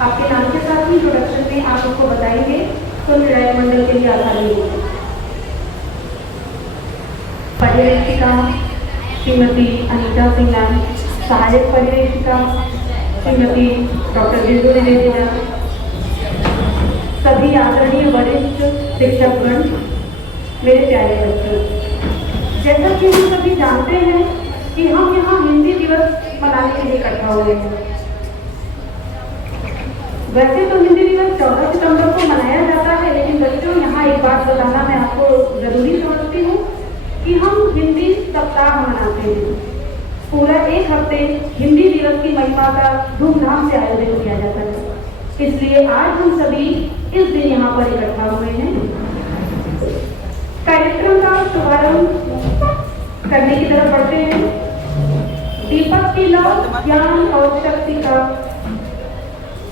आपके नाम के साथ ही इंट्रोडक्शन में आप उसको बताएंगे तो निर्णायक मंडल के लिए आसानी होगी। पर्यवेक्षिका श्रीमती अनीता सिंह मैम, सहायक पर्यवेक्षिका श्रीमती डॉक्टर बिंदु निवेदी मैम, सभी आदरणीय वरिष्ठ शिक्षकगण, मेरे प्यारे बच्चों, जैसा कि हम सभी जानते हैं कि हम यहाँ हिंदी दिवस मनाने के लिए इकट्ठा हुए हैं। वैसे तो हिंदी दिवस 14 सितंबर को मनाया जाता है, लेकिन बच्चों यहाँ एक बात बताना मैं आपको जरूरी समझती हूँ कि हम हिंदी सप्ताह मनाते हैं। पूरा एक हफ्ते हिंदी दिवस की महिमा का धूमधाम से आयोजन किया जाता है। इसलिए आज हम सभी इस दिन यहाँ पर इकट्ठा हुए हैं। कार्यक्रम का शुभारंभ करने की तरफ बढ़ते हैं। दीपक की लौ ज्ञान और शक्ति का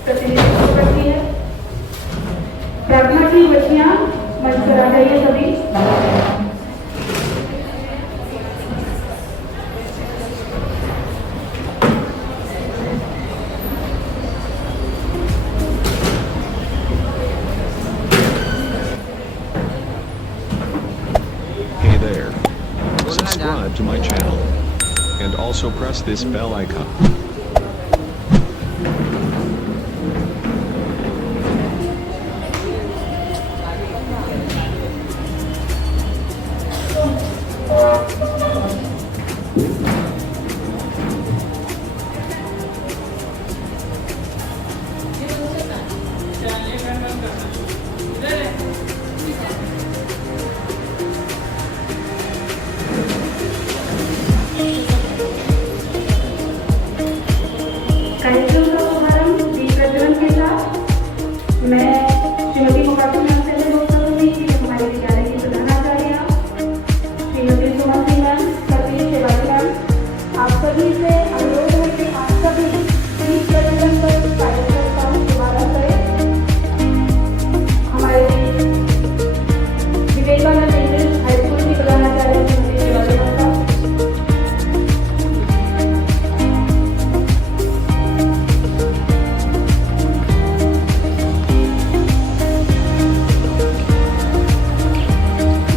प्रतिनिधित्व करती है। प्रार्थना की बच्चियां मंच पर आ जाइए सभी। Hey there. Subscribe to my channel. And also press this bell icon. कार्यक्रम का शुभारंभ दीप प्रज्वलन के साथ मैं श्रीमती मुखार्जी मैम से अनुरोध करूंगी कि हमारे विद्यालय की प्रधानाचार्य श्रीमती सुमन सिंह मैम, सतीश तिवारी मैम, आप सभी से अनुरोध है कि आप सभी दीप प्रज्वलन पर कार्यक्रम का शुभारंभ करें। हमारे विवेकानंद इंग्लिश हाई स्कूल की प्रधानाचार्य श्रीमती तिवारी मैम का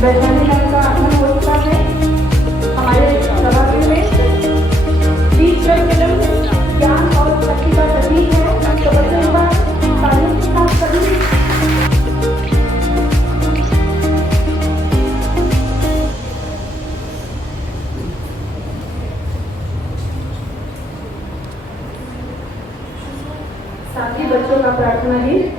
वैज्ञानिक मैम का आगमन हो चुका है। हमारे सभागृह में दीप प्रज्वलन ज्ञान और शक्ति का प्रतीक है। तो बच्चों एक बार तालियों के साथ सभी साथी बच्चों का प्रार्थना गीत।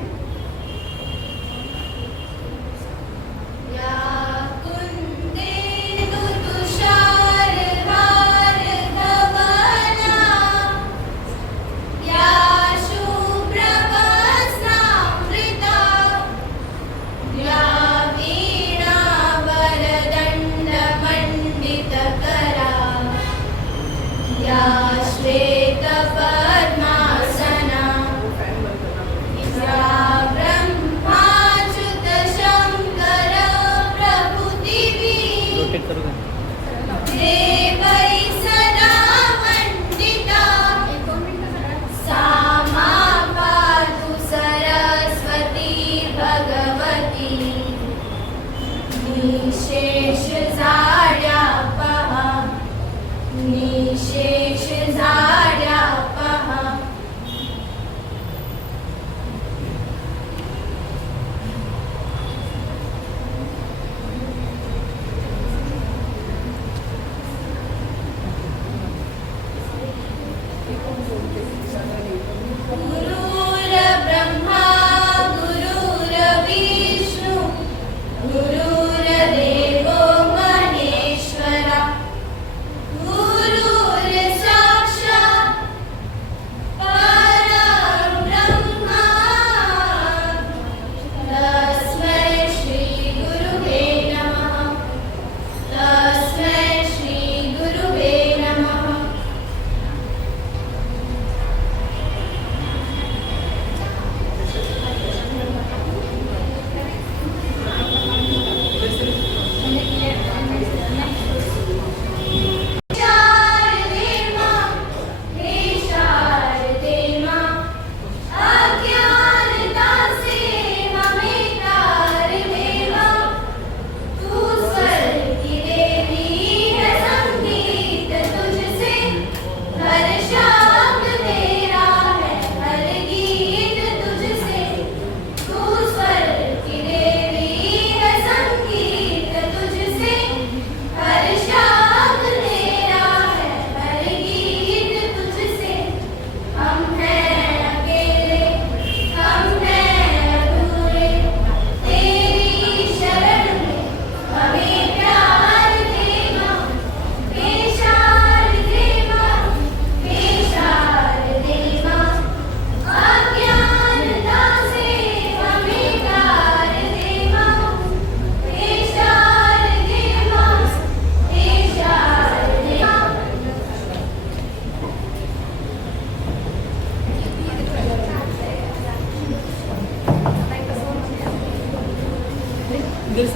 हमारी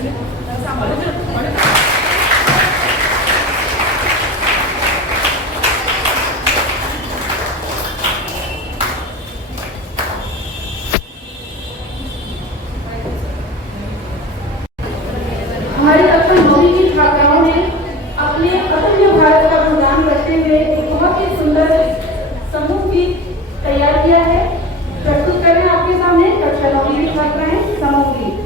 कक्षा 9वीं की छात्राओं ने अपने अतुल्य भारत का गुणगान करते हुए एक बहुत ही सुंदर समूह गीत तैयार किया है। प्रस्तुत कर रहे हैं आपके सामने कक्षा 9वीं की छात्राएं समूह गीत।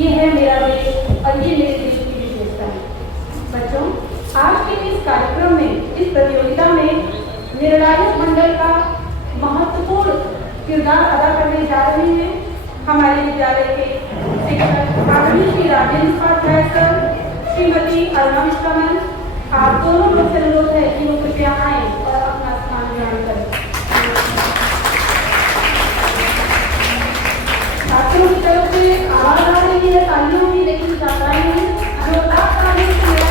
ये है मेरा देश और ये मेरे देश की विशेषता है। बच्चों, आज के इस कार्यक्रम में, इस प्रतियोगिता में निर्णायक मंडल का महत्वपूर्ण किरदार अदा करने जा रहे हैं हमारे विद्यालय के शिक्षक आदरणीय श्री राजेंद्र उपाध्याय सर, श्रीमती अरुणा विश्वमन। आप दोनों लोग से अनुरोध है कि वो कृपया आए और अपना स्थान ग्रहण करें। छात्रों की तरफ से आवाज आ रही है तालियों की, लेकिन छात्राएं जोरदार तालियों से मेरा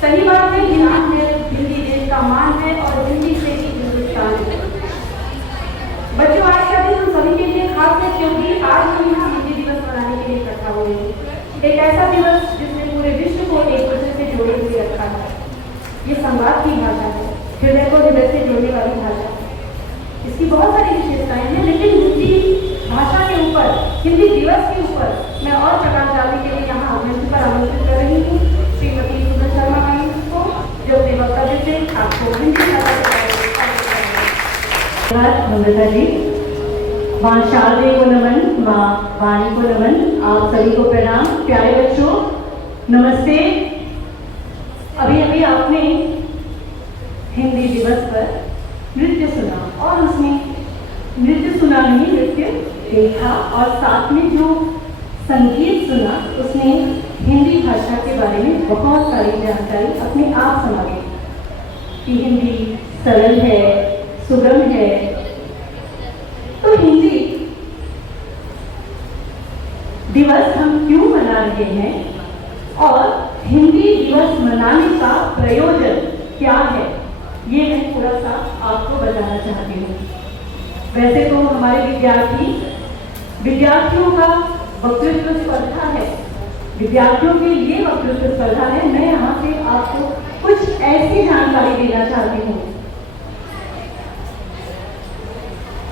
सही बात है, ईरान है, हिंदी देश का मान है और हिंदी से ही हिंदुस्तान है। बच्चों, आज का दिन हम सभी के लिए खास है क्योंकि आज हम यहाँ हिंदी दिवस मनाने के लिए इकट्ठा हुए हैं। एक ऐसा दिवस जिसने पूरे विश्व को एक दूसरे से जोड़े हुए रखा है। ये संवाद की भाषा है, हृदय को हृदय से जोड़ने वाली भाषा। इसकी बहुत सारी विशेषताएं हैं, लेकिन हिंदी भाषा के ऊपर, हिंदी दिवस के ऊपर मैं और प्रकाश डालने के लिए यहाँ मंच पर आमंत्रित कर रही हूँ श्रीमती सुमन शर्मा मैम को, जो अपने वक्तव्य से आपको हिंदी भाषा नम्रता जी, माँ शारदे को नमन, माँ वाणी को नमन, आप सभी को प्रणाम। प्यारे बच्चों, नमस्ते। अभी अभी आपने हिंदी दिवस पर नृत्य सुना और उसमें नृत्य सुना नहीं, नृत्य देखा और साथ में जो संगीत सुना उसने हिंदी भाषा के बारे में बहुत सारी जानकारी अपने आप समाई कि हिंदी सरल है, सुगम है। तो हिंदी दिवस हम क्यों मना रहे हैं और हिंदी दिवस मनाने का प्रयोजन क्या है, ये मैं थोड़ा सा आपको बताना चाहती हूँ। वैसे तो हमारे विद्यार्थियों का वक्तृत्व स्पर्धा है, विद्यार्थियों के लिए वक्तृत्व स्पर्धा है। मैं यहाँ से आपको कुछ ऐसी जानकारी देना चाहती हूँ।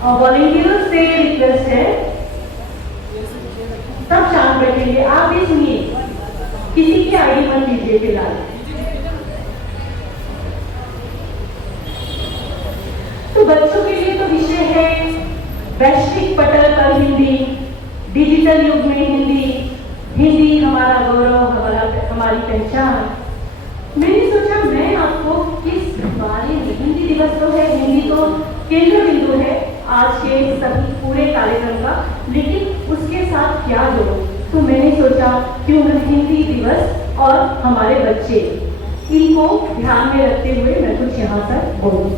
वॉलंटियर्स से रिक्वेस्ट है, सब शांत बैठेंगे, आप भी सुनिए, किसी की आईडी मत लीजिए फिलहाल। तो बच्चों के लिए तो विषय है वैश्विक पटल पर हिंदी, डिजिटल युग में हिंदी, हिंदी हमारा गौरव, हमारी पहचान। मैंने सोचा मैं आपको किस बारे में, हिंदी दिवस तो है, हिंदी तो केंद्र बिंदु है आज के सभी पूरे कार्यक्रम का, लेकिन उसके साथ क्या जोड़ो। तो मैंने सोचा क्यों न हिंदी दिवस और हमारे बच्चे, इनको ध्यान में रखते हुए मैं कुछ यहाँ पर बोलूं।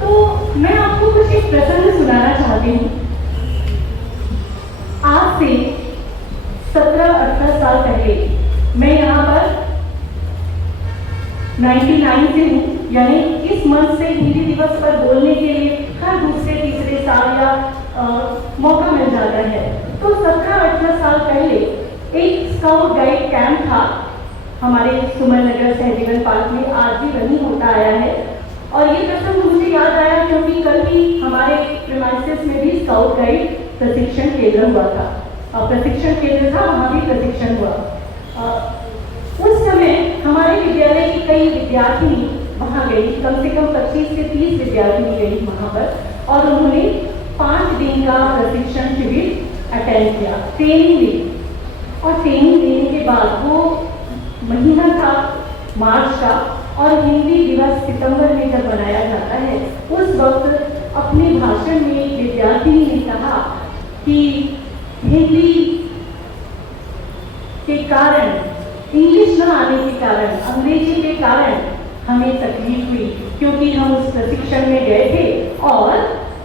तो मैं आपको कुछ एक प्रसंग सुनाना चाहती हूँ। आज से 17-18 साल पहले मैं यहाँ पर 99 से हूँ, यानी इस मंच से हिंदी दिवस पर बोलने के लिए हर दूसरे तीसरे साल या मौका मिल जाता है। तो 17-18 साल पहले एक स्काउट गाइड कैंप था हमारे सुमन नगर सहजीवन पार्क में, आज भी वहीं होता आया है। और ये प्रसंग मुझे याद आया क्योंकि कल भी हमारे प्रीमाइसेस में भी स्काउट गाइड प्रशिक्षण केंद्र हुआ था, प्रशिक्षण केंद्र था, वहाँ भी प्रशिक्षण हुआ। उस समय हमारे विद्यालय की कई विद्यार्थिनी वहाँ गई, कम से कम 25 से 30 विद्यार्थिनी गई वहाँ पर, और उन्होंने 5 दिन का प्रशिक्षण शिविर अटेंड किया, ट्रेनिंग ली। और ट्रेनिंग देने के बाद वो महीना था मार्च का, और हिंदी दिवस सितंबर में जब मनाया जाता है, उस वक्त अपने भाषण में विद्यार्थिनी ने कहा कि हिंदी के कारण, इंग्लिश न आने के कारण, अंग्रेजी के कारण हमें तकलीफ हुई, क्योंकि हम उस प्रशिक्षण में गए थे और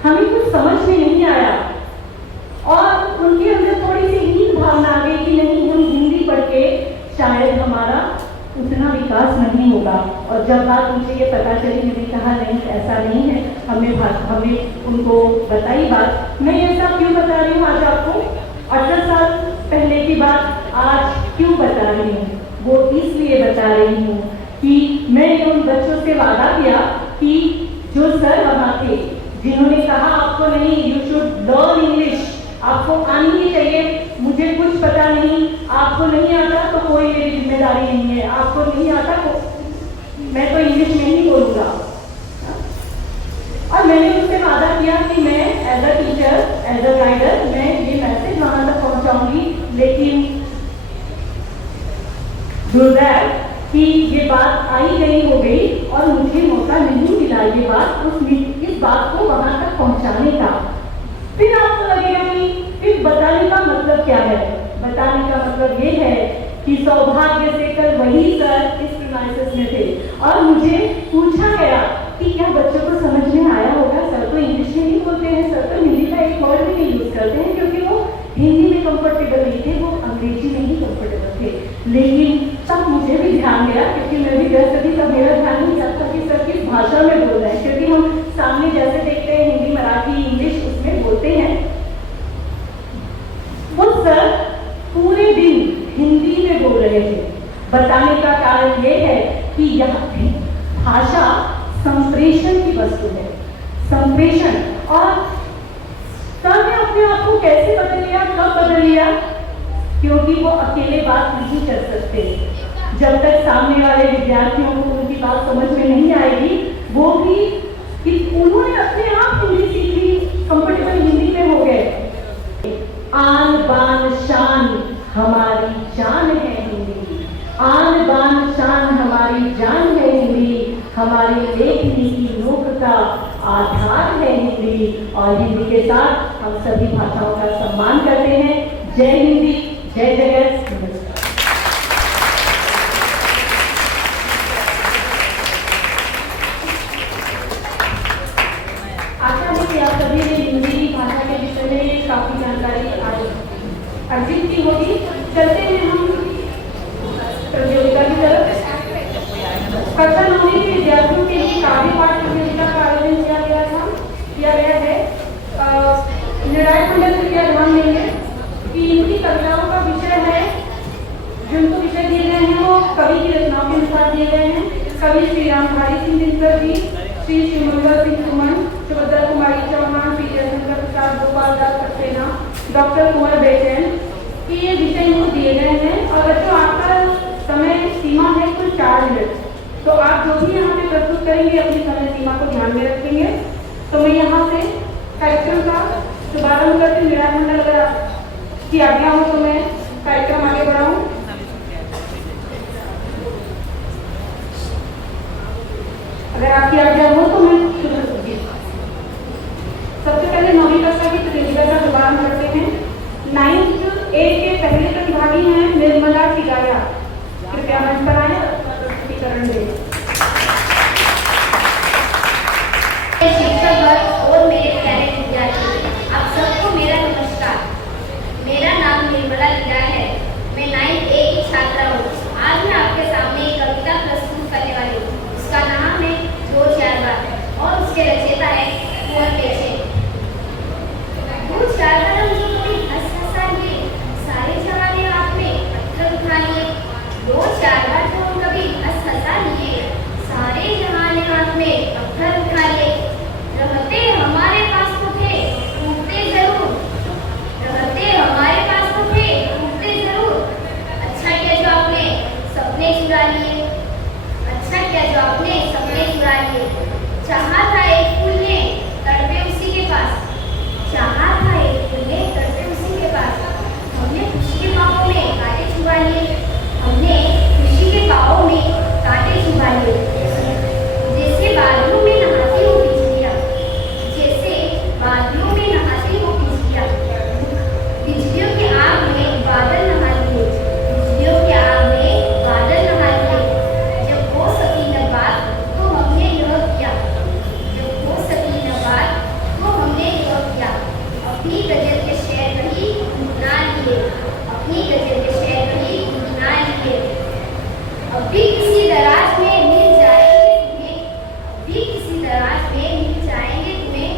हमें कुछ समझ में नहीं आया, और उनके अंदर थोड़ी सी हीन भावना आ गई कि नहीं, हम हिंदी पढ़ के शायद हमारा उतना विकास नहीं होगा। और जब बात मुझे ये पता चली, मैंने कहा नहीं, ऐसा नहीं है। हमने उनको बताई बात। मैं ऐसा क्यों बता रही हूँ आज आपको, 18 साल पहले की बात आज क्यों बता रही हूँ, वो इसलिए बता रही हूँ कि मैंने उन बच्चों से वादा किया कि जो सर वहाँ थे, जिन्होंने कहा आपको नहीं, यू शुड लर्न इंग्लिश, आपको आनी ही चाहिए, मुझे कुछ पता नहीं, आपको नहीं आता तो कोई मेरी जिम्मेदारी नहीं है, आपको नहीं आता तो मैं तो इंग्लिश में ही बोलूँगा। और मैंने उससे वादा किया कि मैं as a teacher, as a guider, मैं ये मैसेज वहाँ तक पहुँचाऊंगी। लेकिन दुर्दैव कि ये बात आई गई हो गई और मुझे मौका नहीं मिला ये बात, इस बात को वहाँ तक पहुँचाने का। फिर आपको लगेगा कि फिर बताने का मतलब क्या है। बताने का मतलब ये है कि सौभाग्य से कल वही सर इस प्रीमाइसेस में थे और मुझे पूछा गया कि क्या बच्चों को समझ में आया होगा। सर तो इंग्लिश में ही बोलते हैं, सर तो हिंदी का एक वर्ड भी नहीं यूज करते हैं, क्योंकि वो हिंदी में कंफर्टेबल नहीं थे, वो अंग्रेजी में ही कंफर्टेबल थे। लेकिन तब मुझे भी ध्यान गया, क्योंकि मैं भी व्यस्त थी, तब मेरा ध्यान नहीं जाता कि सर किस भाषा में बोल रहे हैं, क्योंकि हम सामने जैसे देखते हैं हिंदी, मराठी, इंग्लिश उसमें बोलते हैं। वो सर पूरे दिन हिंदी में बोल रहे थे। बताने का कारण ये है कि यह भाषा संप्रेषण की वस्तु है, संप्रेषण। और सर ने अपने आप को कैसे बदल लिया, कब बदल लिया? क्योंकि वो अकेले बात नहीं कर सकते। जब तक सामने वाले विद्यार्थियों को उनकी बात समझ में नहीं आएगी, वो भी कि उन्होंने अपने आप हिंदी सीखी, कंफर्टेबल हिंदी में हो गए। आन बान शान हमारी जान है हिंदी, आन बान शान हमारी जान है हिंदी, हमारी लेखनी की नोक का आधार है हिंदी। और हिंदी के साथ हम सभी भाषाओं का सम्मान करते हैं। जय हिंदी, जय जगत, नमस्कार। आशा है कि आप सभी ने हिंदी भाषा के विषय में काफी जानकारी अर्जित की होगी। चलते हैं हम प्रतियोगिता की तरफ। कक्षा 9 के विद्यार्थियों के लिए काव्य पाठ प्रतियोगिता का आयोजन किया गया है। निर्णायक मंडल कृपया ध्यान देंगे कि इनकी कविताओं का विषय है, जिनको विषय दिए गए हैं वो कवि की रचनाओं के अनुसार दिए गए हैं। कवि श्री रामधारी सिंह दिनकर जी, श्री शिवमंगल सिंह सुमन, सुभद्रा कुमारी चौहान, श्री जयशंकर प्रसाद, गोपाल दास सक्सेना, डॉक्टर कुंवर बेचैन, कि ये विषय इनको दिए गए हैं। और जो आपका समय सीमा है कुल 4 मिनट, तो आप जो भी यहाँ पे प्रस्तुत करेंगे अपनी समय सीमा को ध्यान में रखेंगे। तो मैं यहाँ से कार्यक्रम का शुभारंभ करके निर्णायक मंडल अगर की आज्ञा हो तो मैं कार्यक्रम आगे बढ़ाऊं। अगर आपकी आज्ञा हो तो मैं शुरू करूंगी। सबसे पहले 9वीं कक्षा की प्रतियोगिता का शुभारंभ करते हैं। 9th A के पहले प्रतिभागी हैं निर्मला टिगाया, कृपया मंच पर आए और प्रस्तुतिकरण दें। शिक्षक वर्ग और मेरे प्यारे विद्यार्थी, आप सबको मेरा नमस्कार। मेरा नाम निर्मला टिगाया है। मैं 9th A की छात्रा हूँ। आज मैं आपके सामने एक कविता प्रस्तुत करने वाली हूँ। उसका नाम है दो चार बार और उसके रचयिता है कुंवर बेचैन। दो चार बार हम जो कभी हंस हंसा लिए, सारे जमाने आपने पत्थर उठा लिए। दो चार बार जो हम कभी हंस हंसा लिए, सारे जमाने आपने पत्थर उठा लिए। रहते हमारे पास तो थे, टूटते जरूर। रहते हमारे पास तो थे, टूटते जरूर। अच्छा किया जो आपने सपने चुरा लिए। अच्छा किया जो आपने सपने चुरा लिए। चाहा था एक फूल ने तड़पे उसी के पास। चाहा था एक फूल ने तड़पे उसी के पास। हमने खुशी के बाहों में कांटे छुपा लिए। हमने खुशी के बाहों में कांटे छुपा लिए। जैसे बादलों में नहाती हो बिजलियाँ, जैसे बादलों में नहाती हो बिजलियाँ। बिजलियों की आग में बादल नहा लिए। बिजलियों की आग में बादल नहा लिए। जब हो सकी न बात तो हमने यह किया। जब हो सकी न बात तो हमने यह किया। अपनी गजल के शेर कहीं गुनगुना लिए। अपनी गजल के शेर कहीं गुनगुना लिए। अब भी किसी दराज में मिल जाएंगे तुम्हें। अब भी किसी दराज में मिल जाएंगे तुम्हें।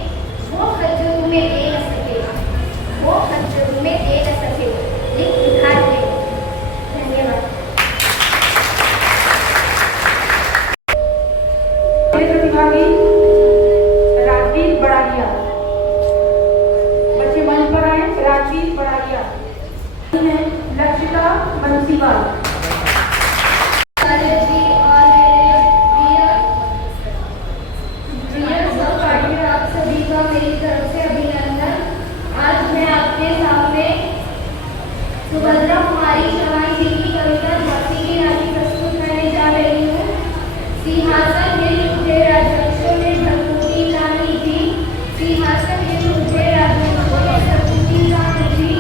वो खत जो तुम्हें दे न सके, वो खत जो तुम्हें दे न सके, लिख दिखा दे। धन्यवाद। प्रतिभागी राजदीप बड़ालिया, बच्चे मंच पर आए। राजदीप बड़ालिया, लक्षिता बंसीवाल। जी और मेरे प्रिय सहपाठियों, आप सभी का मेरी तरफ से अभिनंदन। आज मैं आपके सामने सुभद्रा कुमारी चौहान जी की कविता झांसी की रानी प्रस्तुत करने जा रही हूँ। सिंहासन गिर उठे राजवंशों ने भरपूरी जानी थी। सिंहासन गिर उठे राजवंशों ने भरपूरी जानी थी।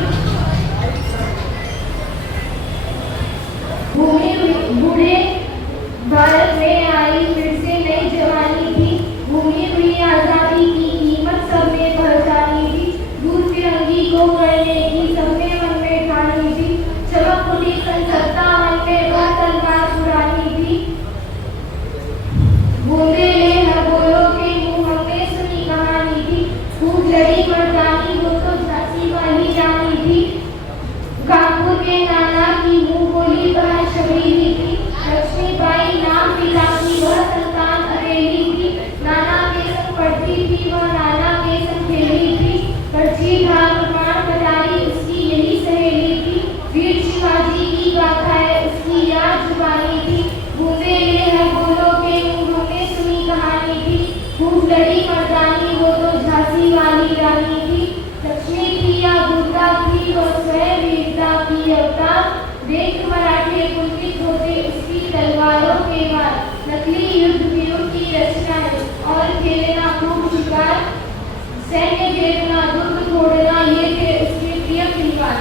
सैन्य चेतना, दुर्ग छोड़ना, ये थे उसके प्रिय परिवार।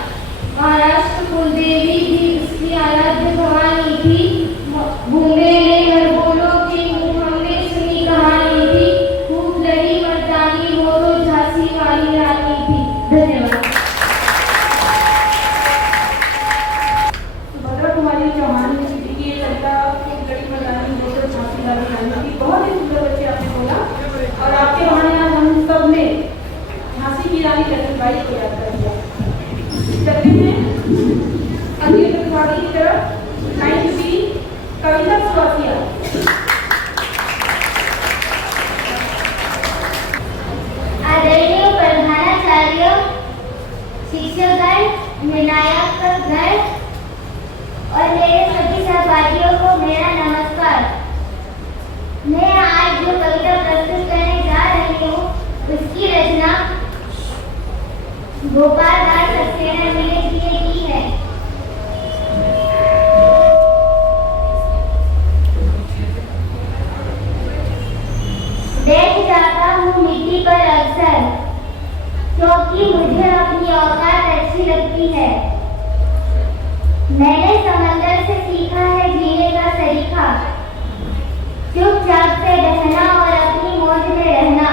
महाराष्ट्र कुलदेवी भी उसकी आराध्य भवानी थी। बुंदेले हर बोलो की मुँह हमने सुनी कहानी थी। खूब लड़ी मर्दानी, वो तो झांसी वाली रानी थी। धन्यवाद। भद्रा कुमारी चौहान जी की ये कविता लड़ी मर्दानी वो तो झांसी वाली रानी थी, बहुत ही सुंदर बच्चे आपने बोला। और आपके बहाने आज हम सब ने झांसी की रानी लक्ष्मीबाई को याद कर दिया। चलते हैं अगले प्रतिभागी की तरफ। 9C कविता स्वातिया। आदरणीय प्रधानाचार्य, शिक्षकगण, निर्णायकगण और मेरे सभी सहपाठियों को मेरा नमस्कार। मैं आज जो कविता प्रस्तुत करने जा रही हूँ उसकी रचना गोपाल दास सक्सेना ने की है। बैठ जाता हूँ मिट्टी पर अक्सर, क्योंकि मुझे अपनी औकात अच्छी लगती है। मैंने समंदर से सीखा है जीने का सलीका, चुपचाप से बहना और अपनी मौज में रहना।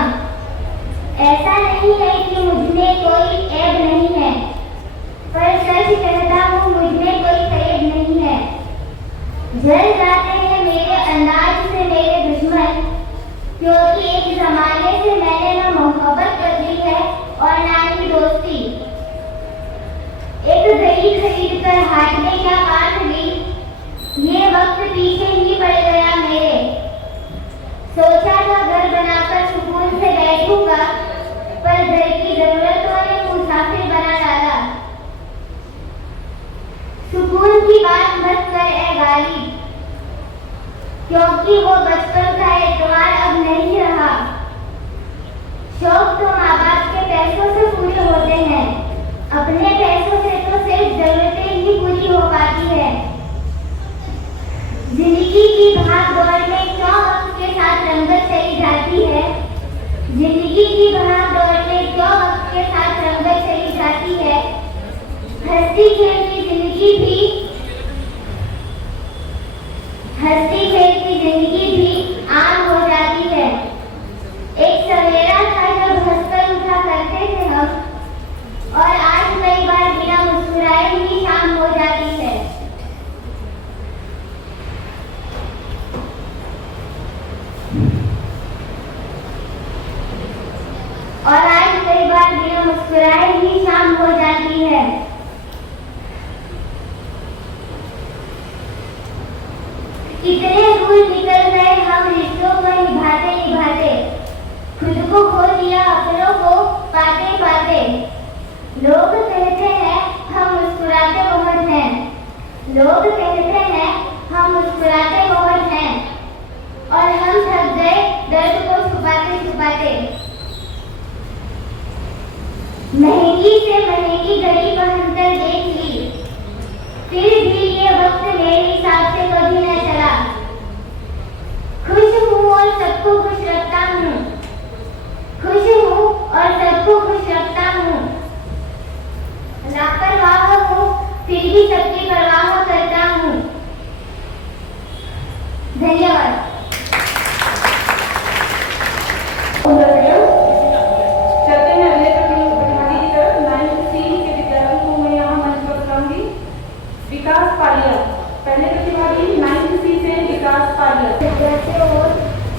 ऐसा नहीं है कि मुझमें कोई ऐब नहीं है, पर सच कहता हूँ मुझमें कोई ऐब नहीं है। जल जाते हैं मेरे अंदाज से मेरे दुश्मन, क्योंकि एक जमाने से मैंने न मोहब्बत कर ली है और ना ही दोस्ती। एक घड़ी खरीद कर हाथ में क्या बांध ली, ये वक्त पीछे ही पड़ गया मेरे। सोचा था घर बनाकर सुकून से बैठूंगा, पर घर की जरूरतों ने मुसाफिर बना डाला। सुकून की बात मत कर ए गाली, क्योंकि वो बचपन का एतवार अब नहीं रहा। शौक तो माँ बाप के पैसों से पूरे होते हैं, अपने पैसों से तो सिर्फ जरूरतें ही पूरी हो पाती है। जिंदगी की भाग दौड़ में क्यों वक्त के साथ रंगत चली जाती है, जिंदगी की भाग दौड़ में क्यों वक्त के साथ रंगत चली जाती है। हंसती खेलती जिंदगी भी आम हो जाती है। एक सवेरा था जब हंसकर उठा करते थे हम, और आज कई बार बिना मुस्कुराए ही शाम हो जाती है। और आज कई बार बिना मुस्कुराए ही शाम हो जाती है। कितने दूर निकल गए हम रिश्तों को निभाते निभाते, खुद को खो दिया अपनों को पाते पाते। लोग कहते हैं हम मुस्कुराते बहुत हैं, लोग कहते हैं हम मुस्कुराते बहुत हैं, और हम थक गए दर्द को छुपाते छुपाते। महंगी से महंगी घड़ी पहनकर देख ली, फिर भी ये वक्त मेरे हिसाब से कभी न चला। खुश हूँ और सबको खुश रखता हूँ, खुश हूँ और सबको खुश रखता हूँ। लापरवाह हूँ फिर भी सबकी परवाह करता हूँ। धन्यवाद। चलते हैं अगले प्रतिभागी की तरफ। 9C के विद्यार्थी को मैं यहाँ मंच पर बुलाऊंगी। विकास पालिया, पहले प्रतिभागी 9C से विकास पालिया। विद्यार्थियों और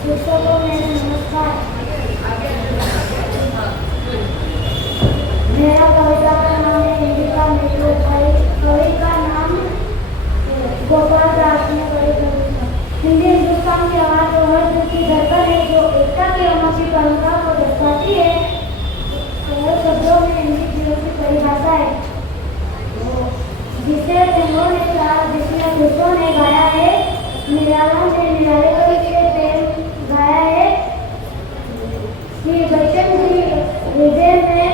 शिक्षकों को मेरा नमस्कार। मेरा कविता का नाम है इंडिका मेट्रो भाई। कवि का नाम गोपाल दास ने कविता। हिंदी हिंदुस्तान की आवाज और हर दिल की धड़कन है, जो एकता की अनोखी परंपरा को दर्शाती है। सरल शब्दों में हिंदी जीवन की परिभाषा है, जिसे सिंहों ने कहा, जिसमें दूतों ने गाया है। निराला ने निराले कवि के प्रेम गाया है। श्री बच्चन जी हृदय में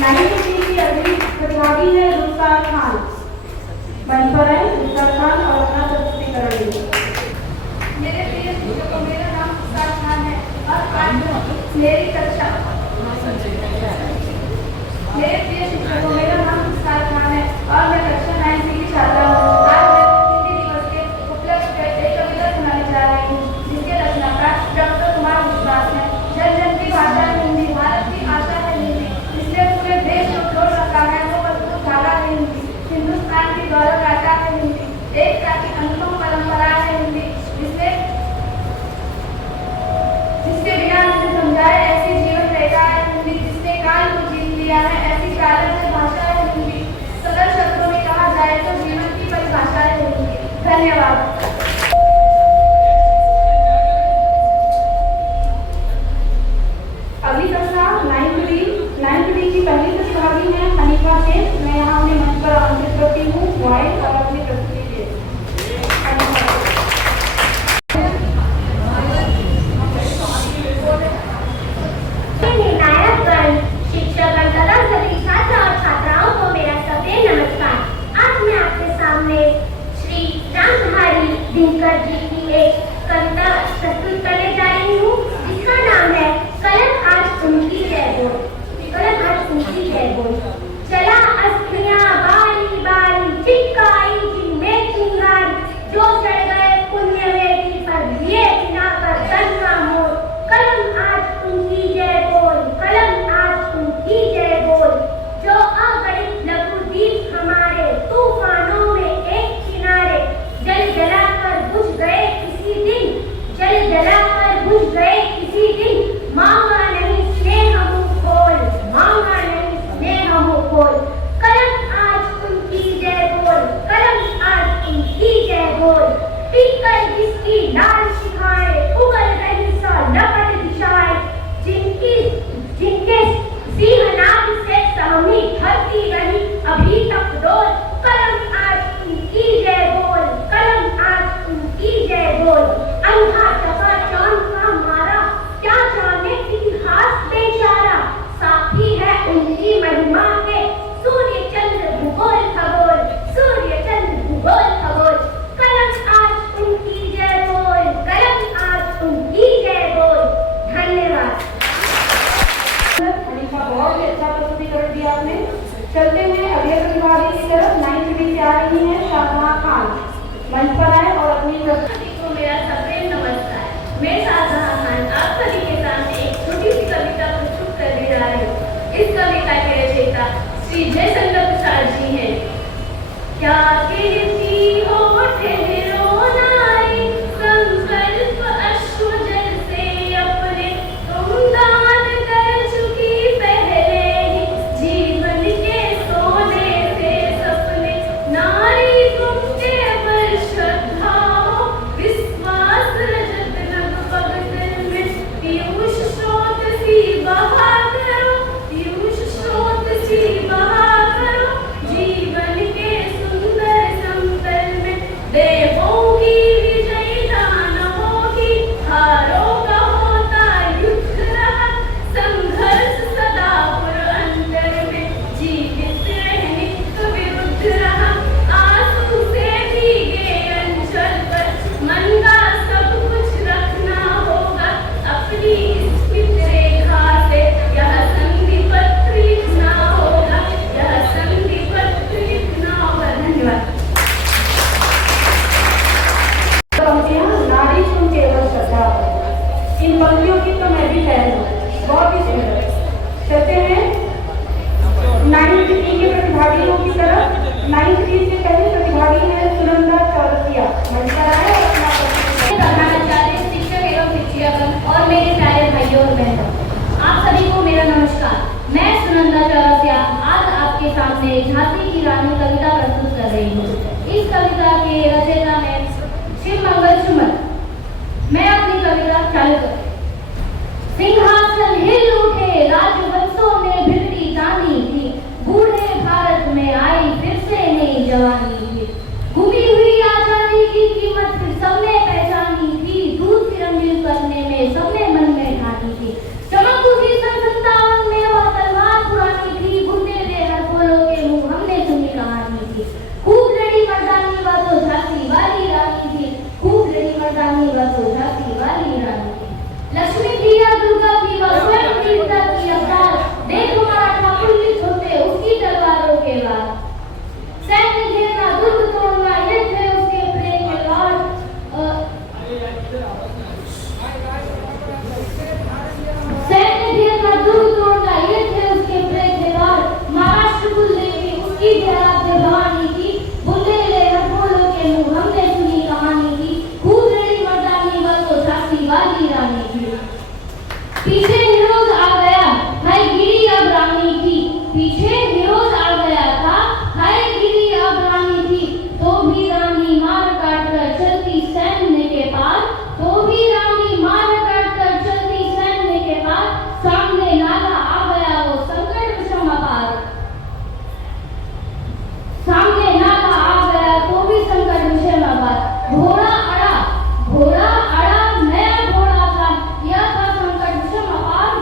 9वीं की अगली प्रतिभागी है रुखसार खान। मंच पर है रुखसार खान और अपना प्रस्तुतिकरण देंगे। मेरे प्रिय शिक्षकों, मेरा नाम रुखसार खान है और आज मेरी कक्षा मेरे प्रिय शिक्षकों, मेरा नाम रुखसार खान है और मैं कक्षा 9वीं की छात्रा हूँ। आज मैं हिंदी दिवस के उपलक्ष्य पर एक कविता सुनाने जा रही हूँ, जिसके रचनाकार डॉक्टर कुमार विश्वास हैं। जन जन की भाषा है हिंदी, भारत की आशा है हिंदी, इसने पूरे देश को जोड़ रखा है, वो मजबूत धागा है हिंदी, हिंदुस्तान की गौरव गाथा है हिंदी, एकता की अनुपम परंपरा है हिंदी, जिसके बिना उसे समझाए ऐसी जीवन रेखा है हिंदी, जिसने काल को जीत लिया है ऐसी कालजयी भाषा है हिंदी। सरल शब्दों में कहा जाए तो जीवन की परिभाषा है हिंदी। धन्यवाद। अगली कक्षा 9th D की पहली प्रतिभागी है अनिका शेख। मैं यहाँ उन्हें मंच पर आमंत्रित करती हूँ वॉइस और अपनी प्रस्तुति के लिए। निर्णायकगण, शिक्षकगण तथा सभी छात्र और छात्राओं को मेरा सभ्य नमस्कार। आज मैं आपके सामने श्री रामधारी दिनकर जी की एक कविता प्रस्तुत करने जा रही हूँ, जिसका नाम है कलम आज उनकी जय बोल। कलम आज उनकी जय बोल। चला अस्थियां बारी बारी, चिपकाई जिनमें चिंगारी, जो चढ़ गए पुण्य वेदी पर, लिए बिना कर दंगा मोर। कलम आज उनकी जय बोल, कलम आज उनकी जय बोल। जो अगणित लघु दीप हमारे, तूफानों में एक किनारे, जल जलाकर बुझ गए किसी दिन, जल जलाकर बुझ गए किसी दिन। मांगा नहीं स्नेह मुँह खोल, मांगा नहीं स्नेह मुँह खोल। कलम आज उनकी जय बोल, कलम आज उनकी जय बोल। पीकर जिसकी लाल शिखाएं, उगल रही सा लपट दिशाएं, जिनके सिंहनाद से सहमी ढलती रही अभी तक डोल। कलम आज उनकी जय बोल, कलम आज उनकी जय बोल। अंधा चकाचौंध का मारा, क्या जाने इतिहास बेचारा, साथी है उनकी महिमा के सूर्य चंद्र भूगोल खगोल, सूर्य चंद्र भूगोल खगोल। कलम आज उनकी जय बोल, कलम आज उनकी जय बोल। धन्यवाद। अनिका, बहुत ही अच्छा प्रस्तुतिकरण दिया आपने। चलते हैं अगले प्रतिभागी की तरफ। 9th D से आ रही हैं शाहजहां खान। मंच पर आए और अपनी सभी को मेरा सप्रेम नमस्कार। मैं शाहजहां खान आप सभी के सामने एक छोटी सी कविता प्रस्तुत करने जा रही हूँ। इस कविता के रचयिता श्री जयशंकर प्रसाद जी हैं। क्या कीर्ति हो ठहरो नारी, संकल्प अश्रु जल से अपने, तुम दान कर चुकी पहले ही जीवन के सोने से सपने। नारी तुम केवल श्रद्धा हो, विश्वास रजत लगभग दिल में। पीयूष स्रोत सी बहा करो, पीयूष स्रोत सी बहा करो, जीवन के सुंदर समतल में। देवों की विजयी दानवों की हारों का होता युद्ध रहा, संघर्ष सदा पुरअंतर में, जीवित रहने का विरुद्ध रहा। आंसू से भीगे अंचल पर, मन का सब कुछ रखना होगा, अपनी स्मित रेखा से यह संधि पत्र लिखना होगा, यह संधि पत्र लिखना होगा। धन्यवाद। पंक्तियां, नारी तुम केवल श्रद्धा हो। इन पंक्तियों की तो मैं भी फैन हूँ, बहुत ही सुंदर। चलते हैं 9th D के प्रतिभागियों की तरफ। 9th D से पहले प्रतिभागी है सुनंदा चौरसिया। मंच पर आए और अपना प्रस्तुति करें। प्रधानाचार्य, शिक्षक एवं शिक्षिकागण और मेरे प्यारे भाइयों और बहनों, आप सभी को मेरा नमस्कार। मैं सुनंदा चौरसिया आज आपके सामने झांसी की रानी कविता प्रस्तुत कर रही हूँ। इस कविता के रचयिता है शिव मंगल सुमन। मैं अपनी कविता चालू करती हूँ। सिंहासन हिल उठे, राजवंशों में बिगड़ी जानी थी, बूढ़े भारत में आई फिर से नई जवानी थी। घुमी हुई आजादी की कीमत फिर सबने पहचानी थी, दूध तिरंगिल करने में सबने मन में ठानी थी। चमक उठी 57 में वह तलवार पुरानी थी, वीरता की अवतार, देखो मराठा पुलिस होते उसकी तलवारों के वार। सैन्य घेरना दुर्ग तोड़ना ये थे उसके प्रेम के द्वार। सैन्य घेरना दुर्ग तोड़ना ये थे उसके प्रेम के द्वार। महाराष्ट्र भूल देवी उसकी आराध्य भवानी की, बुंदेले हथौड़ों के मुंह हमने सुनी कहानी की। खूब रही मर्दानी वह तो झांसी वाली रानी की। पीछे हिरोज आ गया हाय गिरी अब रानी की, पीछे हिरोज आ गया था हाय गिरी अब रानी थी। तो भी रानी मार काट कर चलती सैन्य के पार, तो भी रानी मार काट कर चलती सैन्य के पार। सामने नाला आ गया वो संकट विषम अपार, सामने नाला आ गया तो भी संकट विषम अपार। घोड़ा अड़ा नया घोड़ा था, यह था संकट विषम अपार।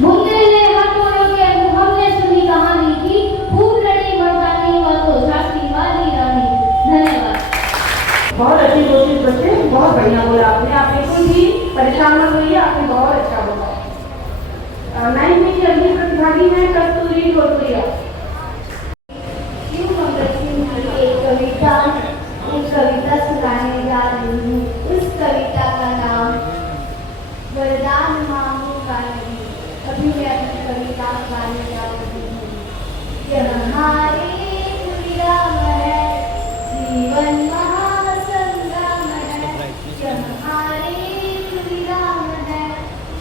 बुंदेले हथौड़ों के मुंह हमने सुनी कहानी की, खूब लड़ी मर्दानी वह तो झांसी वाली रानी। धन्यवाद। बहुत अच्छी कोशिश बच्चे, बहुत बढ़िया बोला आपने। आप बिल्कुल भी परेशान मत होइए, आपने बहुत अच्छा बोला। 9th में की अगली प्रतिभागी है कस्तूरी ढोलपुरिया। शिव मंगल सिंह की एक कविता सुनाने जा रही हूँ। उस कविता का नाम वरदान मांगू का नहीं। अभी मैं अपनी कविता गाने जा रही हूँ। यह हमारे विराम है, जीवन महासंग्राम है। यह हमारे विराम है,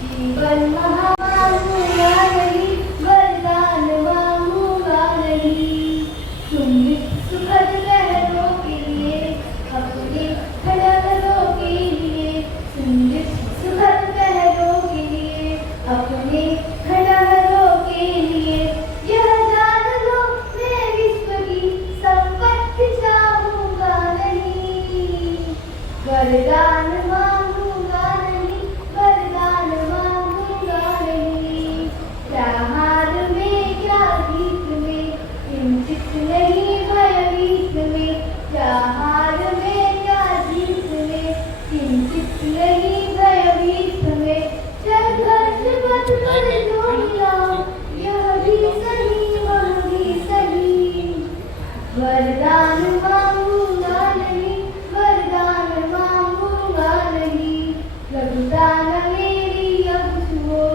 जीवन मांगूंगा नहीं, वरदान मांगूंगा नहीं। तुम सुखद लहरों के लिए अपने खड़गों के लिए, तुम सुखद लहरों के लिए अपने खड़गों के लिए। यह जान लो मैं विश्व की संपत्ति चाहूंगा नहीं, वरदान मांगूंगा नहीं, वरदान मांगूंगा नहीं। क्या हार में क्या जीत में, किंचित नहीं भयभीत में। क्या हार में क्या जीत में, किंचित नहीं भयभीत में। संघर्ष मत कर जो मिला, यह भी सही वह भी सही। वरदान मांगूंगा नहीं, वरदान मांगूंगा नहीं। लगता न मेरी अब छुओ,